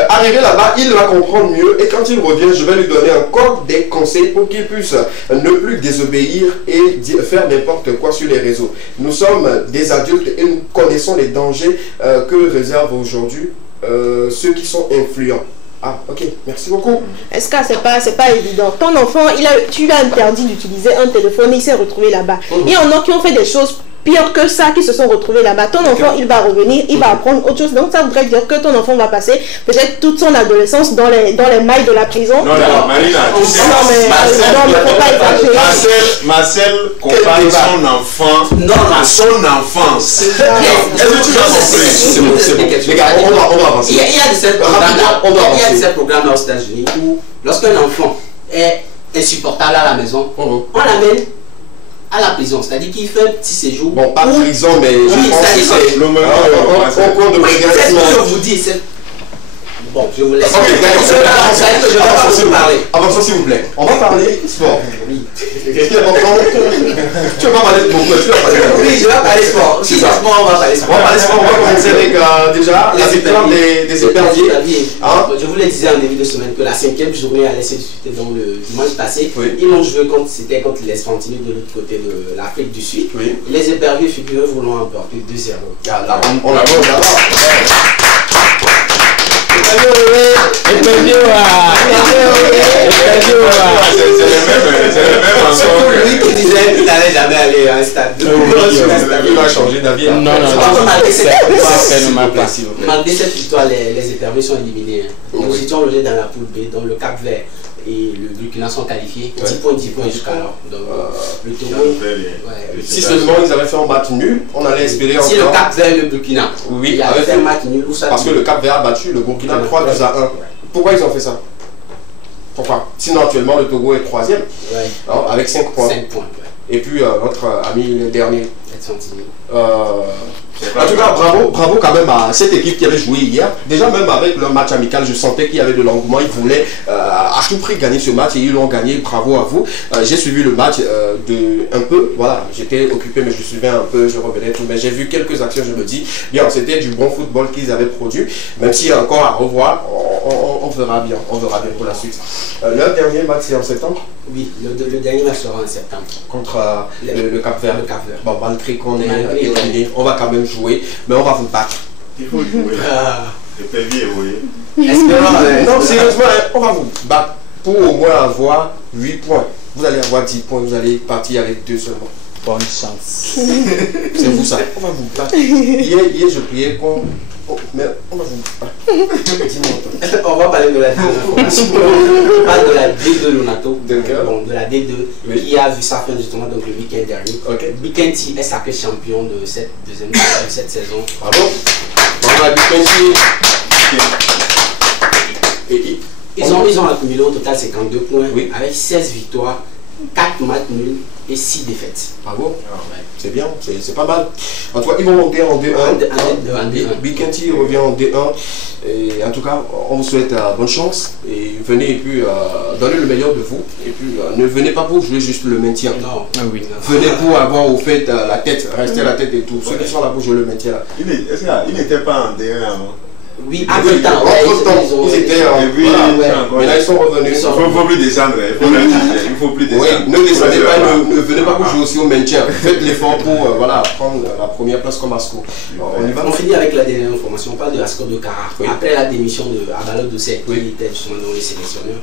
arrivé là-bas, il va comprendre mieux et quand il revient, je vais lui donner encore des conseils pour qu'il puisse ne plus désobéir et faire n'importe quoi sur les réseaux. Nous sommes des adultes et nous connaissons les dangers que réservent aujourd'hui ceux qui sont influents. Ah, ok, merci beaucoup. Est-ce que c'est pas évident? Ton enfant, tu lui as interdit d'utiliser un téléphone, il s'est retrouvé là-bas. Il y en a qui ont fait des choses pire que ça, qui se sont retrouvés là-bas. Ton enfant, il va revenir, il va apprendre autre chose. Donc ça voudrait dire que ton enfant va passer peut-être toute son adolescence dans les mailles de la prison. Non, Marina, tu sais, Marcel compare son enfant à son enfance. Est-ce que tu as compris? Les gars, on va avancer. Il y a de ces programmes-là aux États-Unis où lorsqu'un enfant est insupportable à la maison, on l'amène à la prison, c'est-à-dire qu'il fait un petit séjour. Bon, pas prison, mais je pense que c'est le moment de je vous dis, Bon, je vous laisse. Ok, d'accord. Je vais pas vous parler. Avançons s'il vous plaît. On va parler sport. Oui. Qu'est-ce qui est important? Tu vas pas parler de beaucoup, tu vas parler de... Oui, je vais parler sport. Si c'est sport, on va parler sport. On va parler sport, on va commencer avec déjà la victoire des éperviers. Je vous le disais en début de semaine que la 5e journée allait se disputer dans le dimanche passé. Oui. Ils l'ont joué c'était contre les Espantinos de l'autre côté de l'Afrique du Sud. Oui. Les éperviers, figurez-vous, l'ont emporté 2-0. Ah, là, on l'a vu d'abord. C'est le même lui qui disait qu'il n'allait jamais aller à un stade. Il va changer d'avis. Non, certainement pas. Malgré cette victoire, les éperviers sont éliminés. Nous étions logés dans la poule B, dans le Cap Vert et le Burkina sont qualifiés. 10 points jusqu'alors. Donc le Togo. Si seulement ils avaient fait un match nul, on allait espérer encore. Si le Cap Vert et le Burkina, oui, il avait fait un match nul. Parce que le Cap Vert a battu le Burkina 3-2-1. Pourquoi ils ont fait ça? Pourquoi? Sinon actuellement le Togo est 3e avec 5 points. 5 points. Et puis notre ami le dernier. En tout cas, bravo quand même à cette équipe qui avait joué hier. Déjà même avec leur match amical, je sentais qu'il y avait de l'engouement. Ils voulaient à tout prix gagner ce match et ils l'ont gagné. Bravo à vous. J'ai suivi le match un peu. Voilà, j'étais occupé mais je suivais un peu, je revenais tout. Mais j'ai vu quelques actions, je me dis, bien, c'était du bon football qu'ils avaient produit. Même s'il y a encore à revoir, on verra bien. On verra bien pour la suite. Leur dernier match c'est en septembre? Oui, le dernier match sera en septembre. Contre le Cap Vert. Bon, malgré qu'on est éliminé, on va quand même jouer, mais on va vous battre. Il faut jouer. Est-ce que non, sérieusement, on va vous battre pour au moins avoir 8 points. Vous allez avoir 10 points, vous allez partir avec 2 seulement. Bonne chance. C'est vous ça, on va vous battre. Hier je priais qu'on... Oh, mais on va vous battre. On va parler de la D2. On parle de la D2 Lonato. Bon, de la D2 qui a vu sa fin justement donc le week-end dernier. Bikenti est sacré champion de cette cette saison. Bravo. On a Bikenti. Ils ont accumulé au total 52 points avec 16 victoires, 4 matchs nuls et 6 défaites. Bravo. C'est bien, c'est pas mal. En tout cas, ils vont monter en D1. Bikenti revient en D1. Et en tout cas, on vous souhaite bonne chance. Et venez et puis donnez le meilleur de vous. Et puis ne venez pas pour jouer juste le maintien. Non. Venez pour avoir au fait la tête, rester la tête et tout. Ceux qui sont là pour jouer le maintien. Il n'était pas en D1 avant. Oui, entre temps, ils étaient mais là ils sont revenus. Il ne faut plus descendre, il faut plus descendre. Oui, ne descendez pas, ne venez pas pour jouer aussi au maintien. Faites l'effort pour prendre la première place comme Asco. On finit avec la dernière information, on parle de Asco de Cara. Après la démission de Abalo Doucet, qui était justement dans les sélectionneurs,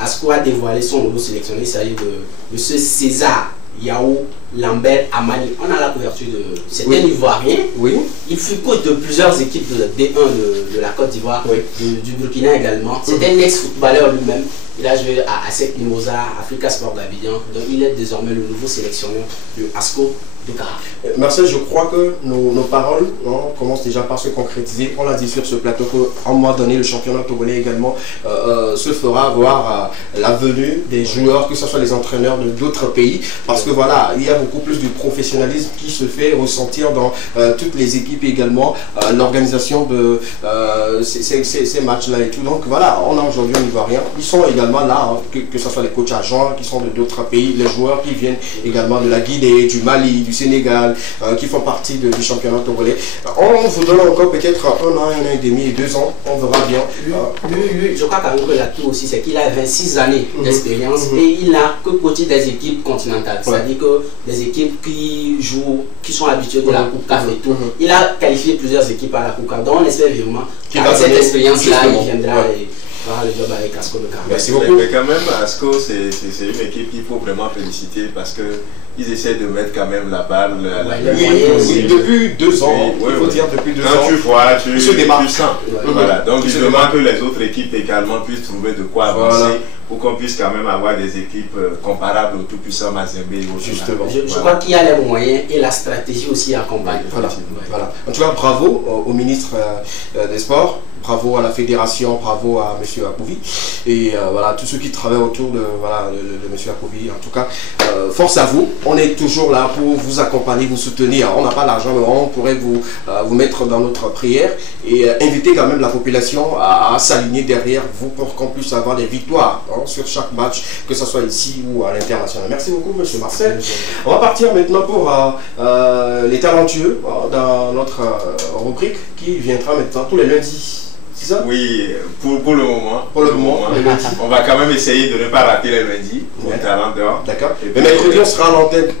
Asco a dévoilé son nouveau sélectionneur, il s'agit de M. César Yao Lambert Amani. On a la couverture de... C'est un Ivoirien. Il fut coach de plusieurs équipes de D1 de la Côte d'Ivoire, du Burkina également. C'est un ex-footballeur lui-même. Il a joué à ASEC Mimosa, Africa Sport d'Abidjan. Donc il est désormais le nouveau sélectionneur de Asco de Cara. Marcel, je crois que nos paroles commencent déjà par se concrétiser. On l'a dit sur ce plateau qu'à un moment donné, le championnat togolais également se fera voir la venue des joueurs, que ce soit les entraîneurs de d'autres pays. Parce que voilà, il y a beaucoup plus de professionnalisme qui se fait ressentir dans toutes les équipes également, l'organisation de ces matchs-là et tout. Donc voilà, on a aujourd'hui un Ivoirien. Ils sont également là, que ce soit les coachs agents qui sont de d'autres pays, les joueurs qui viennent également de la Guinée, du Mali, du Sénégal, qui font partie du championnat togolais. On vous donne encore peut-être 1 an, 1 an et demi, 2 ans, on verra bien. Lui, je crois qu'avec l'atout aussi, c'est qu'il a 26 années d'expérience et il n'a que coaché des équipes continentales, c'est-à-dire que des équipes qui jouent, qui sont habituées de la Coupe CAF et tout. Il a qualifié plusieurs équipes à la Coupe CAF, donc on espère vraiment qu'avec cette expérience-là, il viendra et fera le job avec Asco de Cara. Merci beaucoup. Mais quand même, Asco, c'est une équipe qu'il faut vraiment féliciter parce que ils essaient de mettre quand même la balle à la depuis 2 ans, il faut dire depuis 2 ans. Quand tu vois, tu sens. Voilà, donc je demande que les autres équipes également puissent trouver de quoi avancer pour qu'on puisse quand même avoir des équipes comparables au tout-puissant Mazembe et autres. Justement. Je crois qu'il y a les moyens et la stratégie aussi accompagne. Voilà. En tout cas, bravo au ministre des Sports. bravo à la fédération, bravo à M. Akouvi et voilà, tous ceux qui travaillent autour de, voilà, de M. Akouvi. En tout cas, force à vous. On est toujours là pour vous accompagner, vous soutenir. On n'a pas l'argent, mais on pourrait vous mettre dans notre prière et inviter quand même la population à s'aligner derrière vous pour qu'on puisse avoir des victoires sur chaque match, que ce soit ici ou à l'international. Merci beaucoup, M. Marcel. On va partir maintenant pour les talentueux dans notre rubrique qui viendra maintenant tous les lundis. C'est ça? Oui, pour le moment. Pour le moment, les lundis. On va quand même essayer de ne pas rater les lundis pour le talent d'or. D'accord. Mais mercredi, on sera à l'antenne.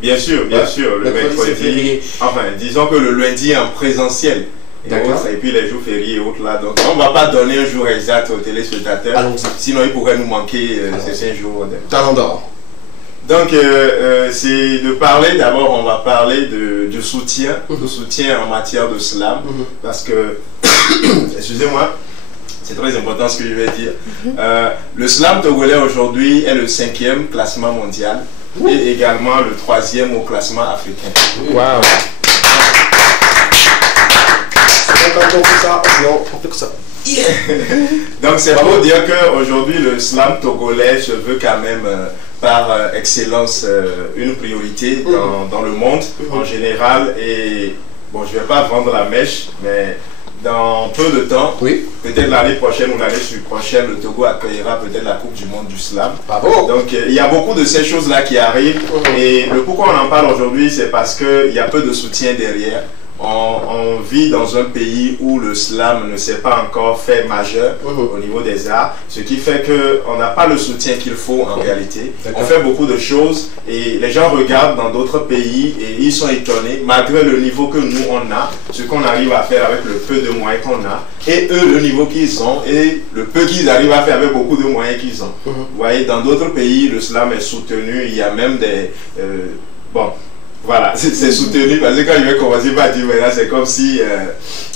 Bien sûr, le mercredi. Enfin, disons que le lundi est en présentiel. Et puis les jours fériés et autres là. Donc on ne va pas donner un jour exact aux téléspectateurs. Sinon ils pourraient nous manquer ces 5 jours. Talent d'or. Donc c'est de parler, d'abord on va parler du soutien, en matière de slam. Parce que, excusez-moi, c'est très important ce que je vais dire. Le slam togolais aujourd'hui est le 5e classement mondial et également le 3e au classement africain. Waouh! Donc c'est pour dire qu'aujourd'hui le slam togolais se veut quand même par excellence une priorité dans le monde en général. Et bon, je ne vais pas vendre la mèche, mais dans peu de temps, peut-être l'année prochaine ou l'année prochaine, le Togo accueillera peut-être la Coupe du Monde du Slam. Donc il y a beaucoup de ces choses-là qui arrivent. Et le pourquoi on en parle aujourd'hui, c'est parce qu'il y a peu de soutien derrière. On vit dans un pays où le slam ne s'est pas encore fait majeur au niveau des arts, ce qui fait qu'on n'a pas le soutien qu'il faut en réalité. On fait beaucoup de choses et les gens regardent dans d'autres pays et ils sont étonnés, malgré le niveau que nous on a, ce qu'on arrive à faire avec le peu de moyens qu'on a, et eux le niveau qu'ils ont et le peu qu'ils arrivent à faire avec beaucoup de moyens qu'ils ont. Vous voyez, dans d'autres pays, le slam est soutenu, il y a même des... Voilà, c'est soutenu parce que quand je vais commencer par dire, là c'est comme si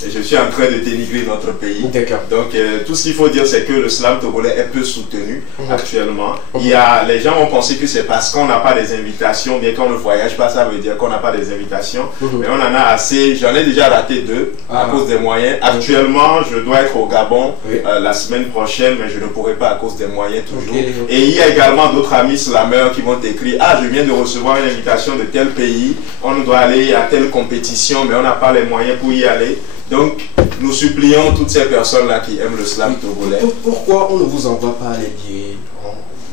je suis en train de dénigrer notre pays. Donc tout ce qu'il faut dire, c'est que le slam togolais est peu soutenu actuellement. Les gens ont pensé que c'est parce qu'on n'a pas des invitations, bien qu'on ne voyage pas, ça veut dire qu'on n'a pas des invitations. Mais on en a assez, j'en ai déjà raté 2 à cause des moyens. Actuellement, je dois être au Gabon la semaine prochaine, mais je ne pourrai pas à cause des moyens toujours. Et il y a également d'autres amis slameurs qui vont écrire, ah je viens de recevoir une invitation de tel pays. On doit aller à telle compétition, mais on n'a pas les moyens pour y aller. Donc, nous supplions toutes ces personnes-là qui aiment le slam togolais. Pourquoi on ne vous envoie pas les billets?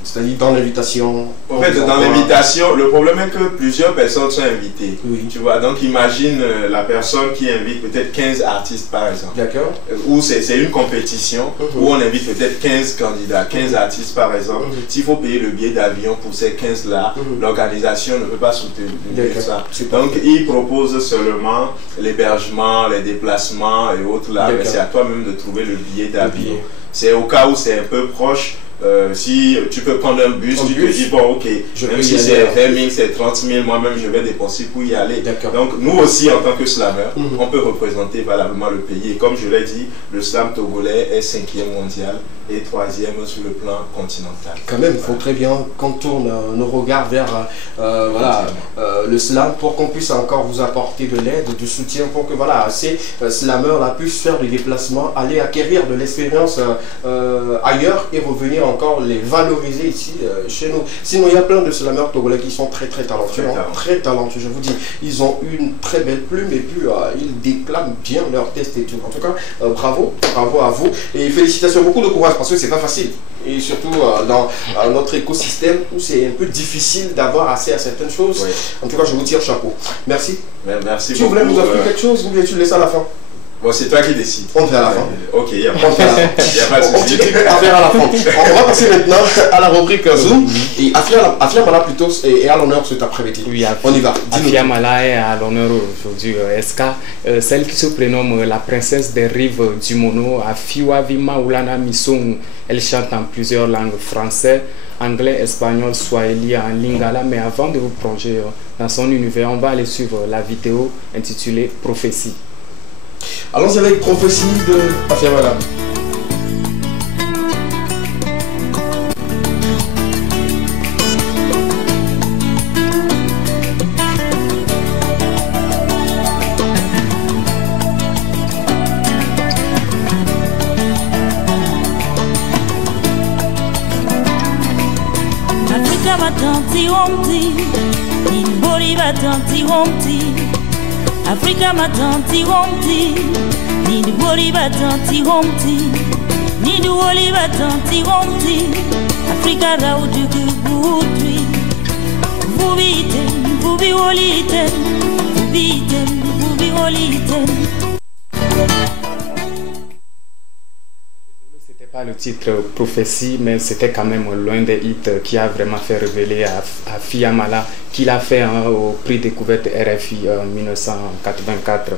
C'est-à-dire dans l'invitation? En fait, dans l'invitation, le problème est que plusieurs personnes sont invitées. Tu vois, donc imagine la personne qui invite peut-être 15 artistes par exemple. D'accord. Ou c'est une compétition où on invite peut-être 15 candidats, 15 artistes par exemple. S'il faut payer le billet d'avion pour ces 15-là, l'organisation ne peut pas soutenir ça. Donc, ils proposent seulement l'hébergement, les déplacements et autres là, mais c'est à toi-même de trouver le billet d'avion. C'est au cas où c'est un peu proche. Si tu peux prendre un bus, tu te dis bon ok, même si c'est 20 000, c'est 30 000, moi-même je vais dépenser pour y aller. Donc nous aussi en tant que slammer, on peut représenter valablement le pays. Et comme je l'ai dit, le slam togolais est 5e mondial et 3e sur le plan continental. Quand même, il faut très bien qu'on tourne nos regards vers le slam pour qu'on puisse encore vous apporter de l'aide, du soutien pour que ces slammeurs-là puissent faire des déplacements, aller acquérir de l'expérience ailleurs et revenir encore les valoriser ici chez nous. Sinon, il y a plein de slammeurs togolais qui sont très talentueux, très talentueux, je vous dis. Ils ont une très belle plume et puis ils déclament bien leur test et tout. En tout cas, bravo à vous et félicitations, beaucoup de courage parce que c'est pas facile. Et surtout dans notre écosystème où c'est un peu difficile d'avoir accès à certaines choses. En tout cas, je vous tire chapeau. Merci. Merci beaucoup. Tu voulais nous offrir quelque chose ou bien tu laisses à la fin? Bon, c'est toi qui décides. On fait à la fin. Ok, il n'y a pas de souci. On fait à la fin. On va passer maintenant à la rubrique Zoom. Et Afia Mala plutôt est à l'honneur cet après-midi. Oui, on y va. Afia Mala est à l'honneur aujourd'hui. Eska, celle qui se prénomme la princesse des rives du Mono, Afiwa Vima Oulana Misson. Elle chante en plusieurs langues, français, anglais, espagnol, swahili, en lingala. Mais avant de vous plonger dans son univers, on va aller suivre la vidéo intitulée Prophétie. Allons-y avec Prophétie de Afia Mala. Africa matanti homti, in boli batanti homti. Africa matanti homti, in boli batanti homti. Ni boli batanti homti, Africa raudu gubutwi. Bubite, bubi wolite, bubite, bubi wolite. Pas le titre Prophétie, mais c'était quand même l'un des hits qui a vraiment fait révéler à Afia Mala, qu'il a fait au prix découverte RFI en 1984.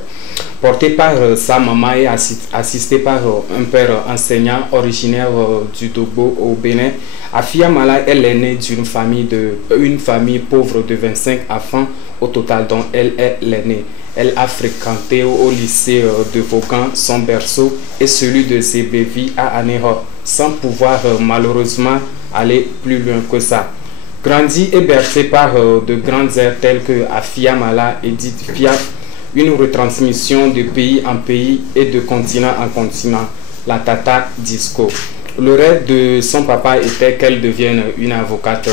Porté par sa maman et assisté par un père enseignant originaire du Togo au Bénin, Afia Mala est l'aînée d'une famille pauvre de 25 enfants au total, dont elle est l'aînée. Elle a fréquenté au lycée de Vaughan son berceau et celui de Zébévi à Anéro, sans pouvoir malheureusement aller plus loin que ça. Grandi et bercé par de grandes airs telles que Afia Mala, Edith Piaf, une retransmission de pays en pays et de continent en continent, la Tata Disco. Le rêve de son papa était qu'elle devienne une avocate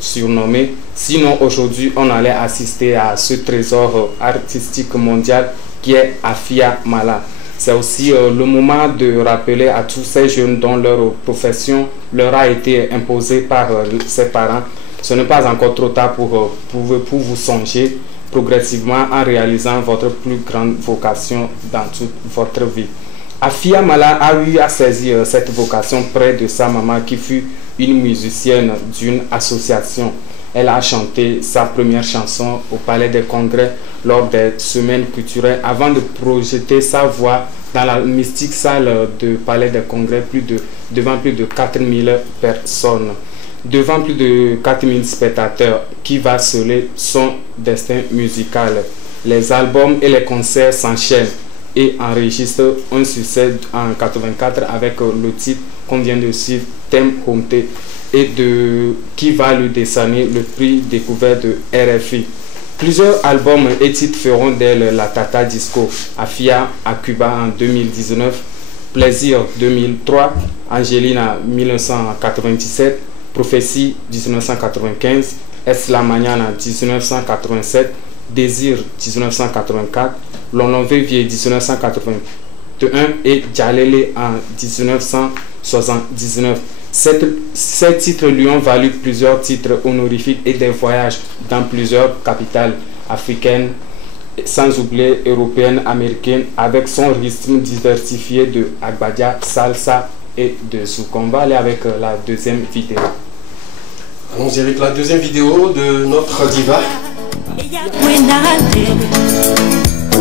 surnommée. Sinon, aujourd'hui, on allait assister à ce trésor artistique mondial qui est Afia Mala. C'est aussi le moment de rappeler à tous ces jeunes dont leur profession leur a été imposée par ses parents. Ce n'est pas encore trop tard pour vous songer progressivement en réalisant votre plus grande vocation dans toute votre vie. Afia Mala a eu à saisir cette vocation près de sa maman qui fut une musicienne d'une association. Elle a chanté sa première chanson au Palais des Congrès lors des semaines culturelles avant de projeter sa voix dans la mystique salle du Palais des Congrès devant plus de 4000 personnes, devant plus de 4000 spectateurs qui va sceller son destin musical. Les albums et les concerts s'enchaînent et enregistre un succès en 84 avec le titre qu'on vient de suivre, Thème Homté, et qui va lui décerner le prix découvert de RFI. Plusieurs albums et titres feront d'elle la Tata Disco. Afia à Cuba en 2019, Plaisir 2003, Angelina 1997, Prophétie 1995, Es la Mañana 1987, Désir 1984, L'Ononvévier 1981 et Djalele en 1979. Ces titres lui ont valu plusieurs titres honorifiques et des voyages dans plusieurs capitales africaines, sans oublier européennes, américaines, avec son rythme diversifié de Agbadia, Salsa et de Zouk. On va aller avec la deuxième vidéo. Allons-y avec la deuxième vidéo de notre diva.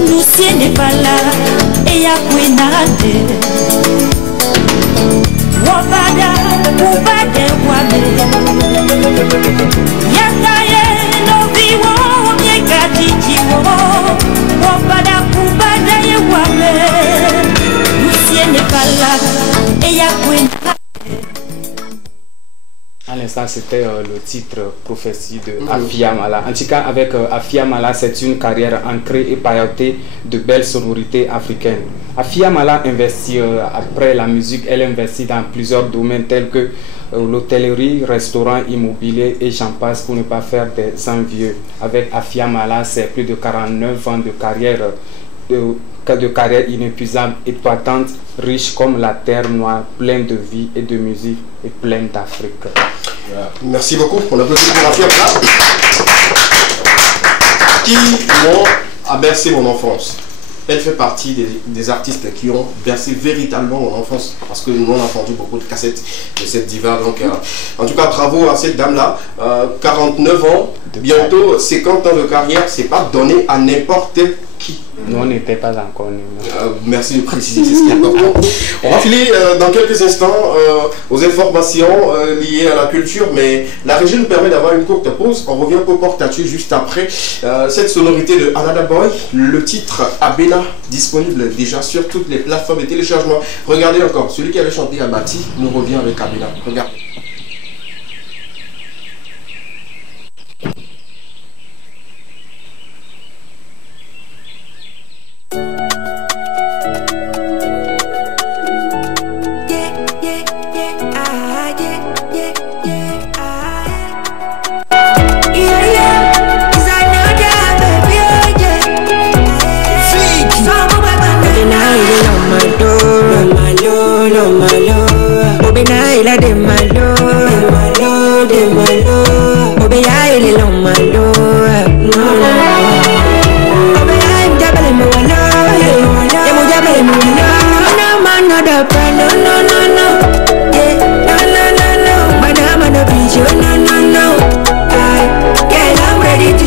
Lucien n'est pas là, et y'a Kouenade. Wabada, Wabada, Wabada. Yakaye, no viwo, mieka chichiwo. Wabada, Wabada, Wabada. Lucien n'est pas là, et y'a Kouenade. À l'instant, c'était le titre Prophétie de Afia Mala. En tout cas, avec Afia Mala, c'est une carrière ancrée et pailletée de belles sonorités africaines. Afia Mala investit, après la musique, elle investit dans plusieurs domaines tels que l'hôtellerie, restaurant, immobilier et j'en passe pour ne pas faire des envieux. Avec Afia Mala, c'est plus de 49 ans de carrière inépuisable, épatante, riche comme la terre noire, pleine de vie et de musique et pleine d'Afrique. Merci beaucoup. On applaudit pour Afia Mala qui a bercé mon enfance. Elle fait partie des artistes qui ont bercé véritablement mon enfance parce que nous on a entendu beaucoup de cassettes de cette diva. Donc, en tout cas, bravo à cette dame-là. 49 ans, bientôt 50 ans de carrière, c'est pas donné à n'importe qui. Nous, on n'était pas encore nés. Merci de préciser, c'est ce qui est important. On va filer dans quelques instants aux informations liées à la culture, mais la régie nous permet d'avoir une courte pause. On revient au portatif juste après cette sonorité de Another Boy, le titre Abena, disponible déjà sur toutes les plateformes de téléchargement. Regardez encore, celui qui avait chanté à Bati nous revient avec Abena. Regardez.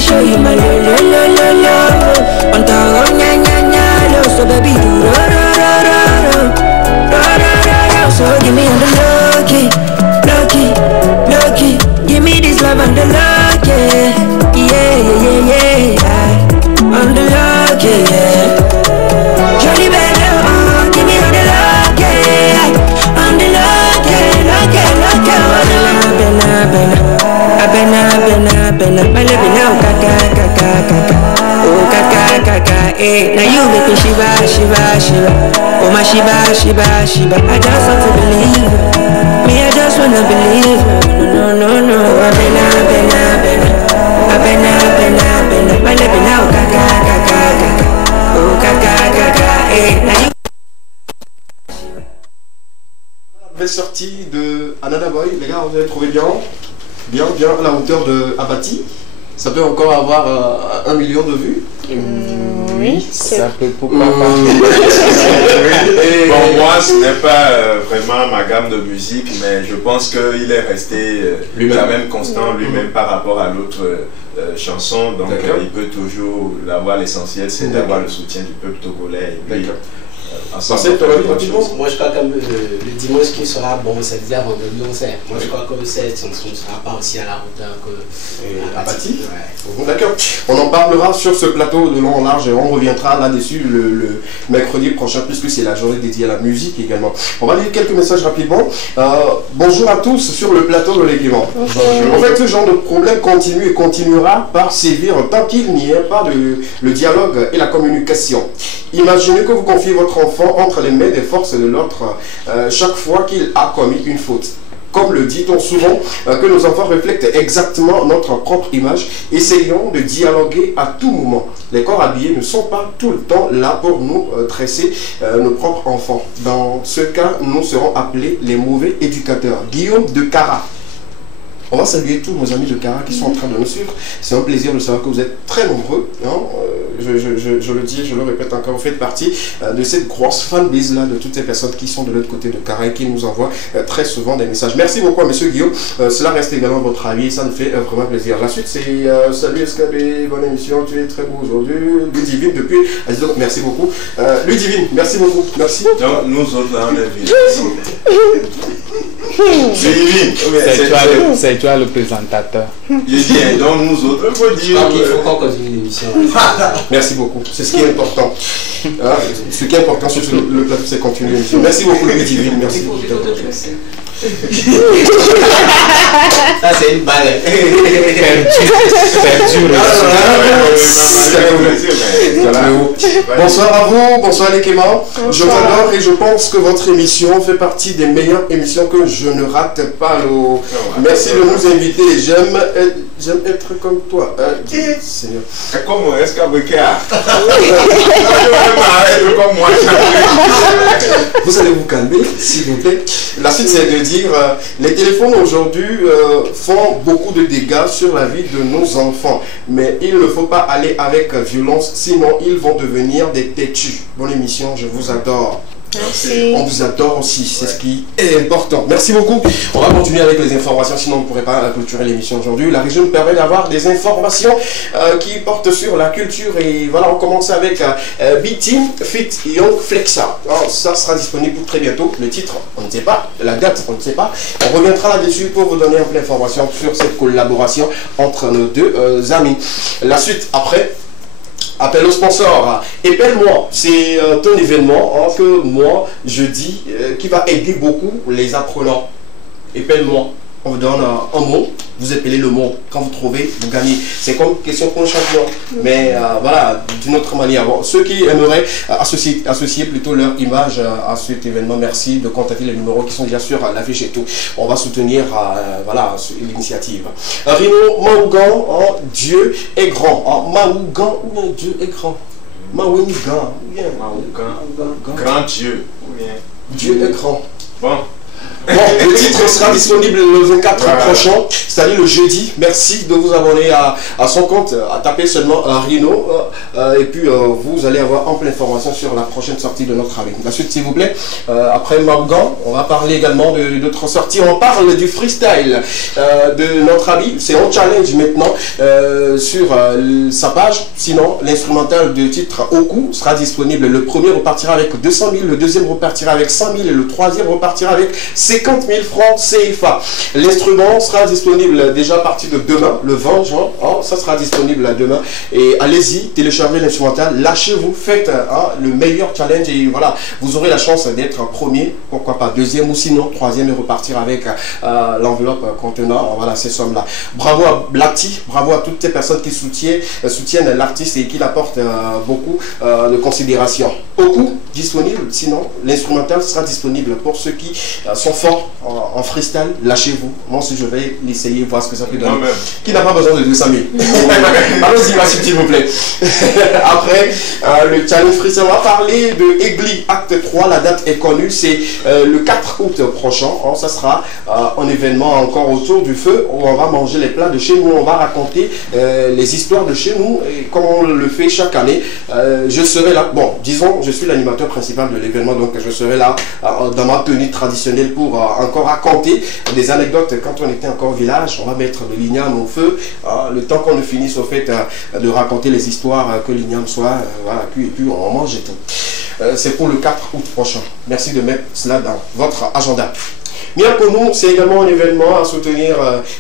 show you my love. On t'a so baby do so give me on the lucky, give me this love on the lucky, yeah, on the lucky, yeah. Jolie belle, give me on the lucky, on the lucky, Bella, my love now, kaka, oh kaka, eh. Now you make me shiva, oh my shiva. I just want to believe, me I just wanna believe, no. Bella, my love now, kaka, oh kaka, eh. Now you. Belle sortie de Another Boy, les gars, vous avez trouvé bien à la hauteur de Abati. Ça peut encore avoir 1 million de vues. Oui, ça peut pourquoi pas. Bon, moi, ce n'est pas vraiment ma gamme de musique, mais je pense qu'il est resté quand même constant lui-même par rapport à l'autre chanson. Donc, il peut toujours l'avoir. L'essentiel, c'est d'avoir le soutien du peuple togolais. Et puis, moi je crois que le dimanche qui sera bon, c'est déjà vendredi 11h. Moi je crois que cette chanson ne sera pas aussi à la hauteur que Apathy. D'accord. On en parlera sur ce plateau de long en large et on reviendra là-dessus le mercredi prochain puisque c'est la journée dédiée à la musique également. On va lire quelques messages rapidement. Bonjour à tous sur le plateau de l'équipement. En fait, ce genre de problème continue et continuera par sévir tant qu'il n'y ait pas le dialogue et la communication. Imaginez que vous confiez votre enfant entre les mains des forces de l'ordre chaque fois qu'il a commis une faute. Comme le dit-on souvent, que nos enfants reflètent exactement notre propre image. Essayons de dialoguer à tout moment. Les corps habillés ne sont pas tout le temps là pour nous dresser nos propres enfants. Dans ce cas, nous serons appelés les mauvais éducateurs. Guillaume de Cara. On va saluer tous nos amis de Cara qui sont en train de nous suivre. C'est un plaisir de savoir que vous êtes très nombreux. Hein. Je le dis, je le répète encore, vous faites partie de cette grosse fanbase là, de toutes ces personnes qui sont de l'autre côté de Cara et qui nous envoient très souvent des messages. Merci beaucoup à monsieur Guillaume. Cela reste également votre avis et ça nous fait vraiment plaisir. La suite, c'est salut SKB, bonne émission, tu es très beau aujourd'hui. Ludivine depuis. Merci beaucoup. Ludivine, merci beaucoup. Merci. Donc, nous autres là, on est vite. C'est toi le présentateur. Je dis, donc nous autres, il faut dire. Il faut qu'on continue l'émission. Merci beaucoup, c'est ce qui est important. Ce qui est important sur le plateau, c'est continuer l'émission. Merci beaucoup, Ludivine. Merci beaucoup. Ça, c'est une balle. Bonsoir à vous, bonsoir les Clément. Je vous adore et je pense que votre émission fait partie des meilleures émissions que je ne rate pas. Merci de nous inviter. J'aime être comme toi. Seigneur. Comme est-ce qu'avec vous allez vous calmer, s'il vous plaît. La suite, c'est de dire les téléphones aujourd'hui font beaucoup de dégâts sur la vie de nos enfants. Mais il ne faut pas aller avec violence, sinon ils vont devenir des têtus. Bonne émission, je vous adore. Merci. On vous adore aussi, c'est ce qui est important. Merci beaucoup. On va continuer avec les informations, sinon on ne pourrait pas clôturer l'émission aujourd'hui. La région nous permet d'avoir des informations qui portent sur la culture. Et voilà, on commence avec Big Team Fit Young Flexa. Alors, ça sera disponible pour très bientôt. Le titre, on ne sait pas. La date, on ne sait pas. On reviendra là-dessus pour vous donner un peu d'informations sur cette collaboration entre nos deux amis. La suite, après. Appel au sponsor. Épelle-moi, c'est un événement que moi je dis qui va aider beaucoup les apprenants. Épelle-moi. On vous donne un mot, vous épelez le mot. Quand vous trouvez, vous gagnez. C'est comme question pour un champion. Mais voilà, d'une autre manière. Bon, ceux qui aimeraient associer plutôt leur image à cet événement, merci de contacter les numéros qui sont déjà sur l'affiche et tout. On va soutenir voilà, l'initiative. Rino Maougan, Dieu est grand. Maougan, Dieu est grand. Maougan, grand Dieu. Dieu est grand. Bon. Bon, le titre sera disponible le 24 prochain, c'est-à-dire le jeudi. Merci de vous abonner à son compte, à taper seulement Rhino. Et puis, vous allez avoir ample information sur la prochaine sortie de notre ami. La suite, s'il vous plaît. Après Morgan, on va parler également de notre sortie. On parle du freestyle de notre ami. C'est un challenge maintenant sur sa page. Sinon, l'instrumental de titre Oku sera disponible. Le premier repartira avec 200 000, le deuxième repartira avec 100 000 et le troisième repartira avec 50 000 francs CFA. L'instrument sera disponible déjà à partir de demain, le 20 juin. Ça sera disponible demain. Et allez-y, téléchargez l'instrumental, lâchez-vous, faites le meilleur challenge et voilà, vous aurez la chance d'être premier, pourquoi pas deuxième ou sinon troisième et repartir avec l'enveloppe contenant voilà, ces sommes-là. Bravo à Blackty, bravo à toutes ces personnes qui soutiennent l'artiste et qui l'apportent beaucoup de considération. Beaucoup disponible, sinon l'instrumental sera disponible pour ceux qui sont forts en freestyle. Lâchez-vous. Moi aussi je vais l'essayer, voir ce que ça peut donner. Qui n'a pas besoin de 200 000. Allons-y, s'il vous plaît. Après le challenge freestyle, on va parler de Egli Acte 3. La date est connue, c'est le 4 août prochain. Ça sera un événement encore autour du feu où on va manger les plats de chez nous. On va raconter les histoires de chez nous et comme on le fait chaque année. Je serai là. Bon, disons, je suis l'animateur principal de l'événement, donc je serai là dans ma tenue traditionnelle pour encore raconter des anecdotes quand on était encore au village. On va mettre le l'igname au feu, le temps qu'on ne finisse au fait de raconter les histoires, que l'igname soit voilà, cuit et puis on mange et tout. C'est pour le 4 août prochain. Merci de mettre cela dans votre agenda. Miakonou, c'est également un événement à soutenir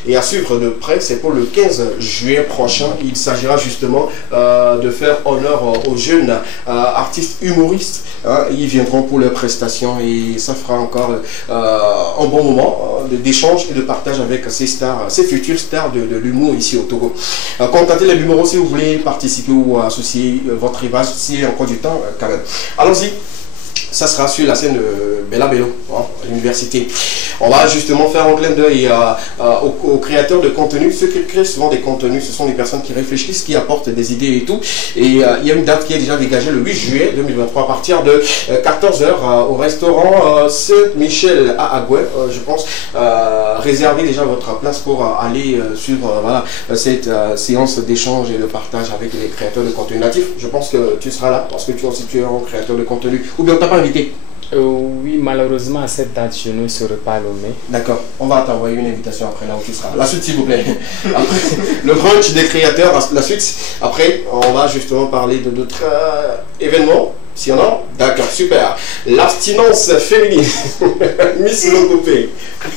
et à suivre de près. C'est pour le 15 juillet prochain. Il s'agira justement de faire honneur aux jeunes artistes humoristes. Ils viendront pour leurs prestations et ça fera encore un bon moment d'échange et de partage avec ces stars, ces futures stars de l'humour ici au Togo. Contactez les numéros si vous voulez participer ou associer votre image, s'il y a encore du temps quand même. Allons-y. Ça sera sur la scène de Bella Bello, à l'université. On va justement faire un clin d'œil aux créateurs de contenu. Ceux qui créent souvent des contenus, ce sont des personnes qui réfléchissent, qui apportent des idées et tout. Et il y a une date qui est déjà dégagée le 8 juillet 2023 à partir de 14 h au restaurant Saint-Michel à Agoué, je pense. Réservez déjà votre place pour aller suivre voilà, cette séance d'échange et de partage avec les créateurs de contenu natifs. Je pense que tu seras là parce que tu es aussi un créateur de contenu. Ou bien on t'a pas invité? Oui, malheureusement, à cette date, je ne serai pas à Lomé. D'accord, on va t'envoyer une invitation après là où tu seras. La suite, s'il vous plaît. Après, le brunch des créateurs, la suite. Après, on va justement parler de d'autres événements. S'il y en a, d'accord, super. L'abstinence féminine. Miss Logopé.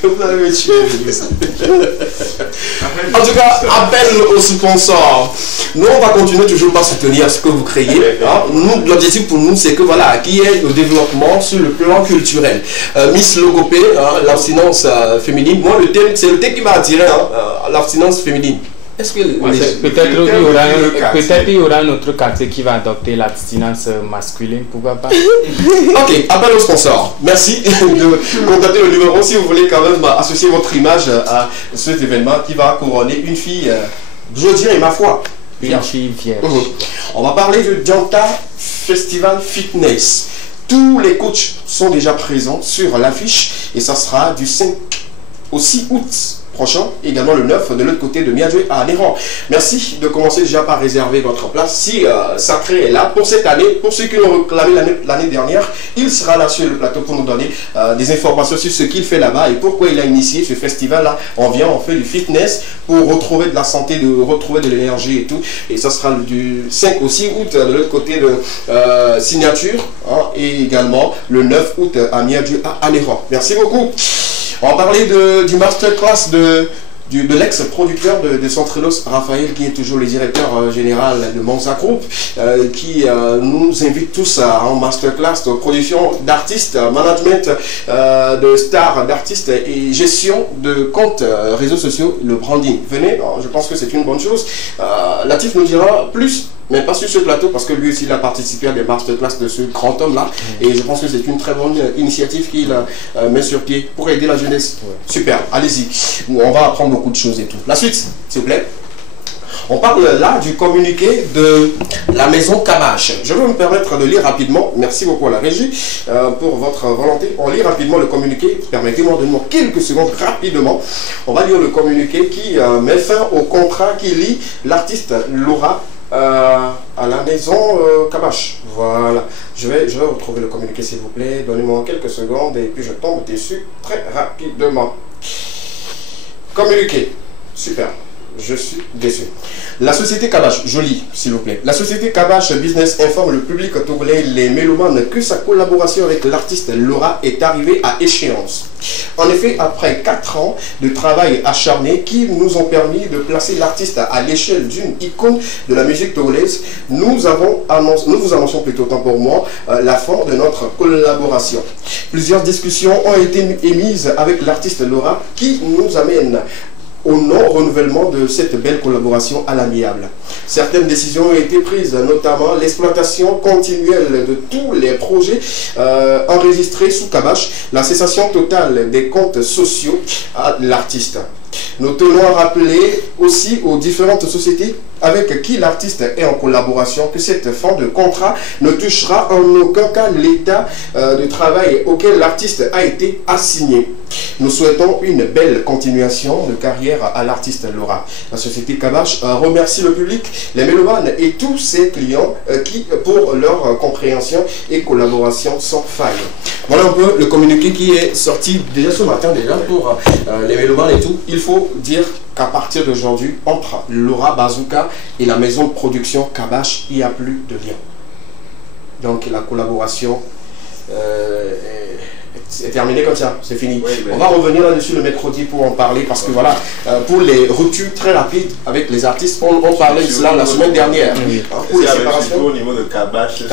Vous allez me tuer. En tout cas, appel aux sponsors. Nous, on va continuer toujours par soutenir ce que vous créez. Nous, l'objectif pour nous, c'est que voilà, qu'il y ait le développement sur le plan culturel. Miss Logopé, l'abstinence féminine. Moi, le thème, c'est le thème qui m'a attiré, l'abstinence féminine. Est-ce que peut-être il y aura un autre quartier qui va adopter l'abstinence masculine, pourquoi pas? Ok, appel au sponsor. Merci de contacter le numéro si vous voulez quand même associer votre image à cet événement qui va couronner une fille, je dirais ma foi, une fille vierge. On va parler du Dianta Festival Fitness. Tous les coachs sont déjà présents sur l'affiche et ça sera du 5 au 6 août prochain, également le 9 de l'autre côté de Miadjoué à Néran. Merci de commencer déjà par réserver votre place. Si Sacré est là pour cette année, pour ceux qui l'ont réclamé l'année dernière, il sera là sur le plateau pour nous donner des informations sur ce qu'il fait là-bas et pourquoi il a initié ce festival-là. On vient, on fait du fitness pour retrouver de la santé, de retrouver de l'énergie et tout. Et ça sera du 5 au 6 août de l'autre côté de Signature et également le 9 août à Miadjoué à Néran. Merci beaucoup. On va parler du masterclass de l'ex-producteur de Centrelos, Raphaël, qui est toujours le directeur général de Monza Group, qui nous invite tous à un masterclass de production d'artistes, management de stars, d'artistes et gestion de comptes réseaux sociaux, le branding. Venez, je pense que c'est une bonne chose. Latif nous dira plus, mais pas sur ce plateau, parce que lui aussi il a participé à des masterclass de ce grand homme-là. Et je pense que c'est une très bonne initiative qu'il met sur pied pour aider la jeunesse. Super, allez-y. On va apprendre beaucoup de choses et tout. La suite, s'il vous plaît. On parle là du communiqué de la maison Kabash. Je vais me permettre de lire rapidement, merci beaucoup à la régie pour votre volonté. On lit rapidement le communiqué, permettez-moi de nous quelques secondes rapidement. On va lire le communiqué qui met fin au contrat qui lie l'artiste Laura à la maison Kabash. Voilà, je vais retrouver le communiqué s'il vous plaît, donnez-moi quelques secondes et puis je tombe dessus très rapidement. Communiqué, super. Je suis déçu. La société Kabash, je lis s'il vous plaît. La société Kabash Business informe le public togolais, les mélomanes, que sa collaboration avec l'artiste Laura est arrivée à échéance. En effet, après 4 ans de travail acharné qui nous ont permis de placer l'artiste à l'échelle d'une icône de la musique togolaise, nous vous annonçons plutôt, tant pour moi, la fin de notre collaboration. Plusieurs discussions ont été émises avec l'artiste Laura qui nous amènent au non-renouvellement de cette belle collaboration à l'amiable. Certaines décisions ont été prises, notamment l'exploitation continuelle de tous les projets enregistrés sous Kabash, la cessation totale des comptes sociaux à l'artiste. Nous tenons à rappeler aussi aux différentes sociétés avec qui l'artiste est en collaboration que cette fin de contrat ne touchera en aucun cas l'état de travail auquel l'artiste a été assigné. Nous souhaitons une belle continuation de carrière à l'artiste Laura. La société Kabash remercie le public, les mélomanes et tous ses clients qui pour leur compréhension et collaboration sans faille. Voilà un peu le communiqué qui est sorti déjà ce matin pour les mélomanes et tout. Il faut dire qu'à partir d'aujourd'hui, entre Laura Bazooka et la maison de production Kabash, il n'y a plus de lien. Donc la collaboration est terminée comme ça, c'est fini. Oui, on va revenir là-dessus le mercredi pour en parler parce que voilà, pour les ruptures très rapides avec les artistes, on parlait de cela la semaine dernière. Oui. Pour les séparations, au niveau de Kabash,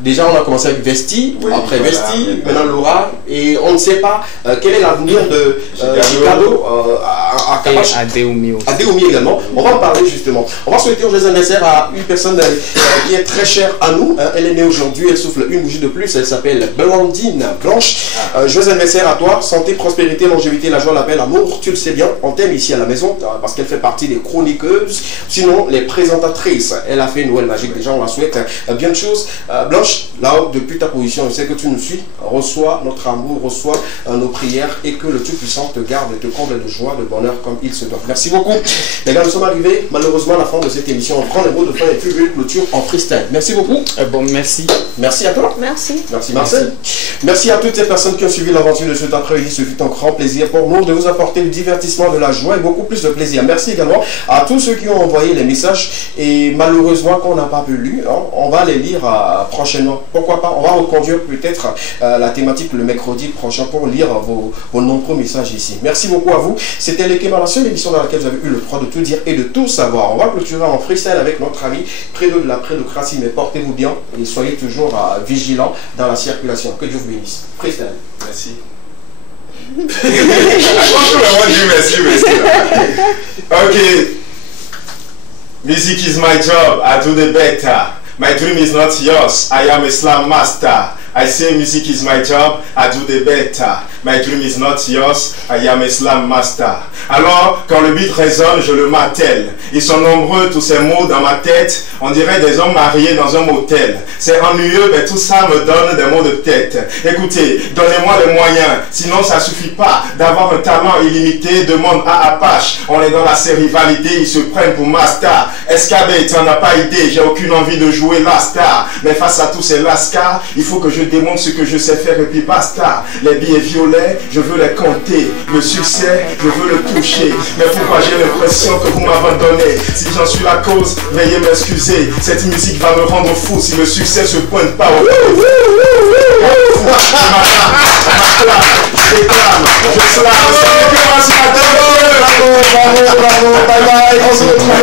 déjà on a commencé avec Vesti, après voilà, Vesti, maintenant Laura, et on ne sait pas quel est l'avenir de Chicago à Kabash. Et Adeoumi aussi. Adeoumi également, on va en parler justement. On va souhaiter joyeux anniversaire à une personne qui est très chère à nous. Elle est née aujourd'hui, elle souffle une bougie de plus, elle s'appelle Blandine Blanche. Joyeux anniversaire à toi, santé, prospérité, longévité, la joie, la paix, l'amour, tu le sais bien, on t'aime ici à la maison parce qu'elle fait partie des chroniqueuses, sinon les présentatrices. Elle a fait une Noël magique, déjà on la souhaite bien de choses. Blanche, là depuis ta position, je sais que tu nous suis, reçois notre amour, reçois nos prières et que le Tout-Puissant te garde et te comble de joie, de bonheur comme il se doit. Merci beaucoup. Les gars, nous sommes arrivés malheureusement à la fin de cette émission. On prend les mots de fin et puis une clôture en freestyle. Merci beaucoup. Bon, merci. Merci à toi. Merci. Merci Marcel. Merci à toutes ces personnes qui ont suivi l'aventure de cet après-midi. Ce fut un grand plaisir pour nous de vous apporter du divertissement, de la joie et beaucoup plus de plaisir. Merci également à tous ceux qui ont envoyé les messages et malheureusement qu'on n'a pas pu lire, hein, on va les lire prochainement. Pourquoi pas, on va reconduire peut-être la thématique le mercredi prochain pour lire vos nombreux messages ici. Merci beaucoup à vous. C'était l'Ekema, la seule émission dans laquelle vous avez eu le droit de tout dire et de tout savoir. On va clôturer en freestyle avec notre ami Prédo de la Prédocratie, mais portez-vous bien et soyez toujours vigilants dans la circulation. Que Dieu vous bénisse. Freestyle. Merci. Okay. Music is my job. I do the better. My dream is not yours. I am a slam master. I say music is my job. I do the better. My dream is not yours. I am a slam master. Alors, quand le beat résonne, je le martèle. Ils sont nombreux, tous ces mots dans ma tête. On dirait des hommes mariés dans un motel. C'est ennuyeux, mais tout ça me donne des mots de tête. Écoutez, donnez-moi les moyens. Sinon, ça suffit pas d'avoir un talent illimité. Demande à Apache. On est dans la rivalité. Ils se prennent pour ma star. SKB, t'en as pas idée. J'ai aucune envie de jouer la star. Mais face à tous ces lascars, il faut que je démontre ce que je sais faire et puis basta. Les billets violets, je veux les compter. Le succès, je veux le toucher. Mais pourquoi j'ai l'impression que vous m'abandonnez? Si j'en suis la cause, veuillez m'excuser. Cette musique va me rendre fou si le succès se pointe pas au Bravo, bye bye, on se retrouve.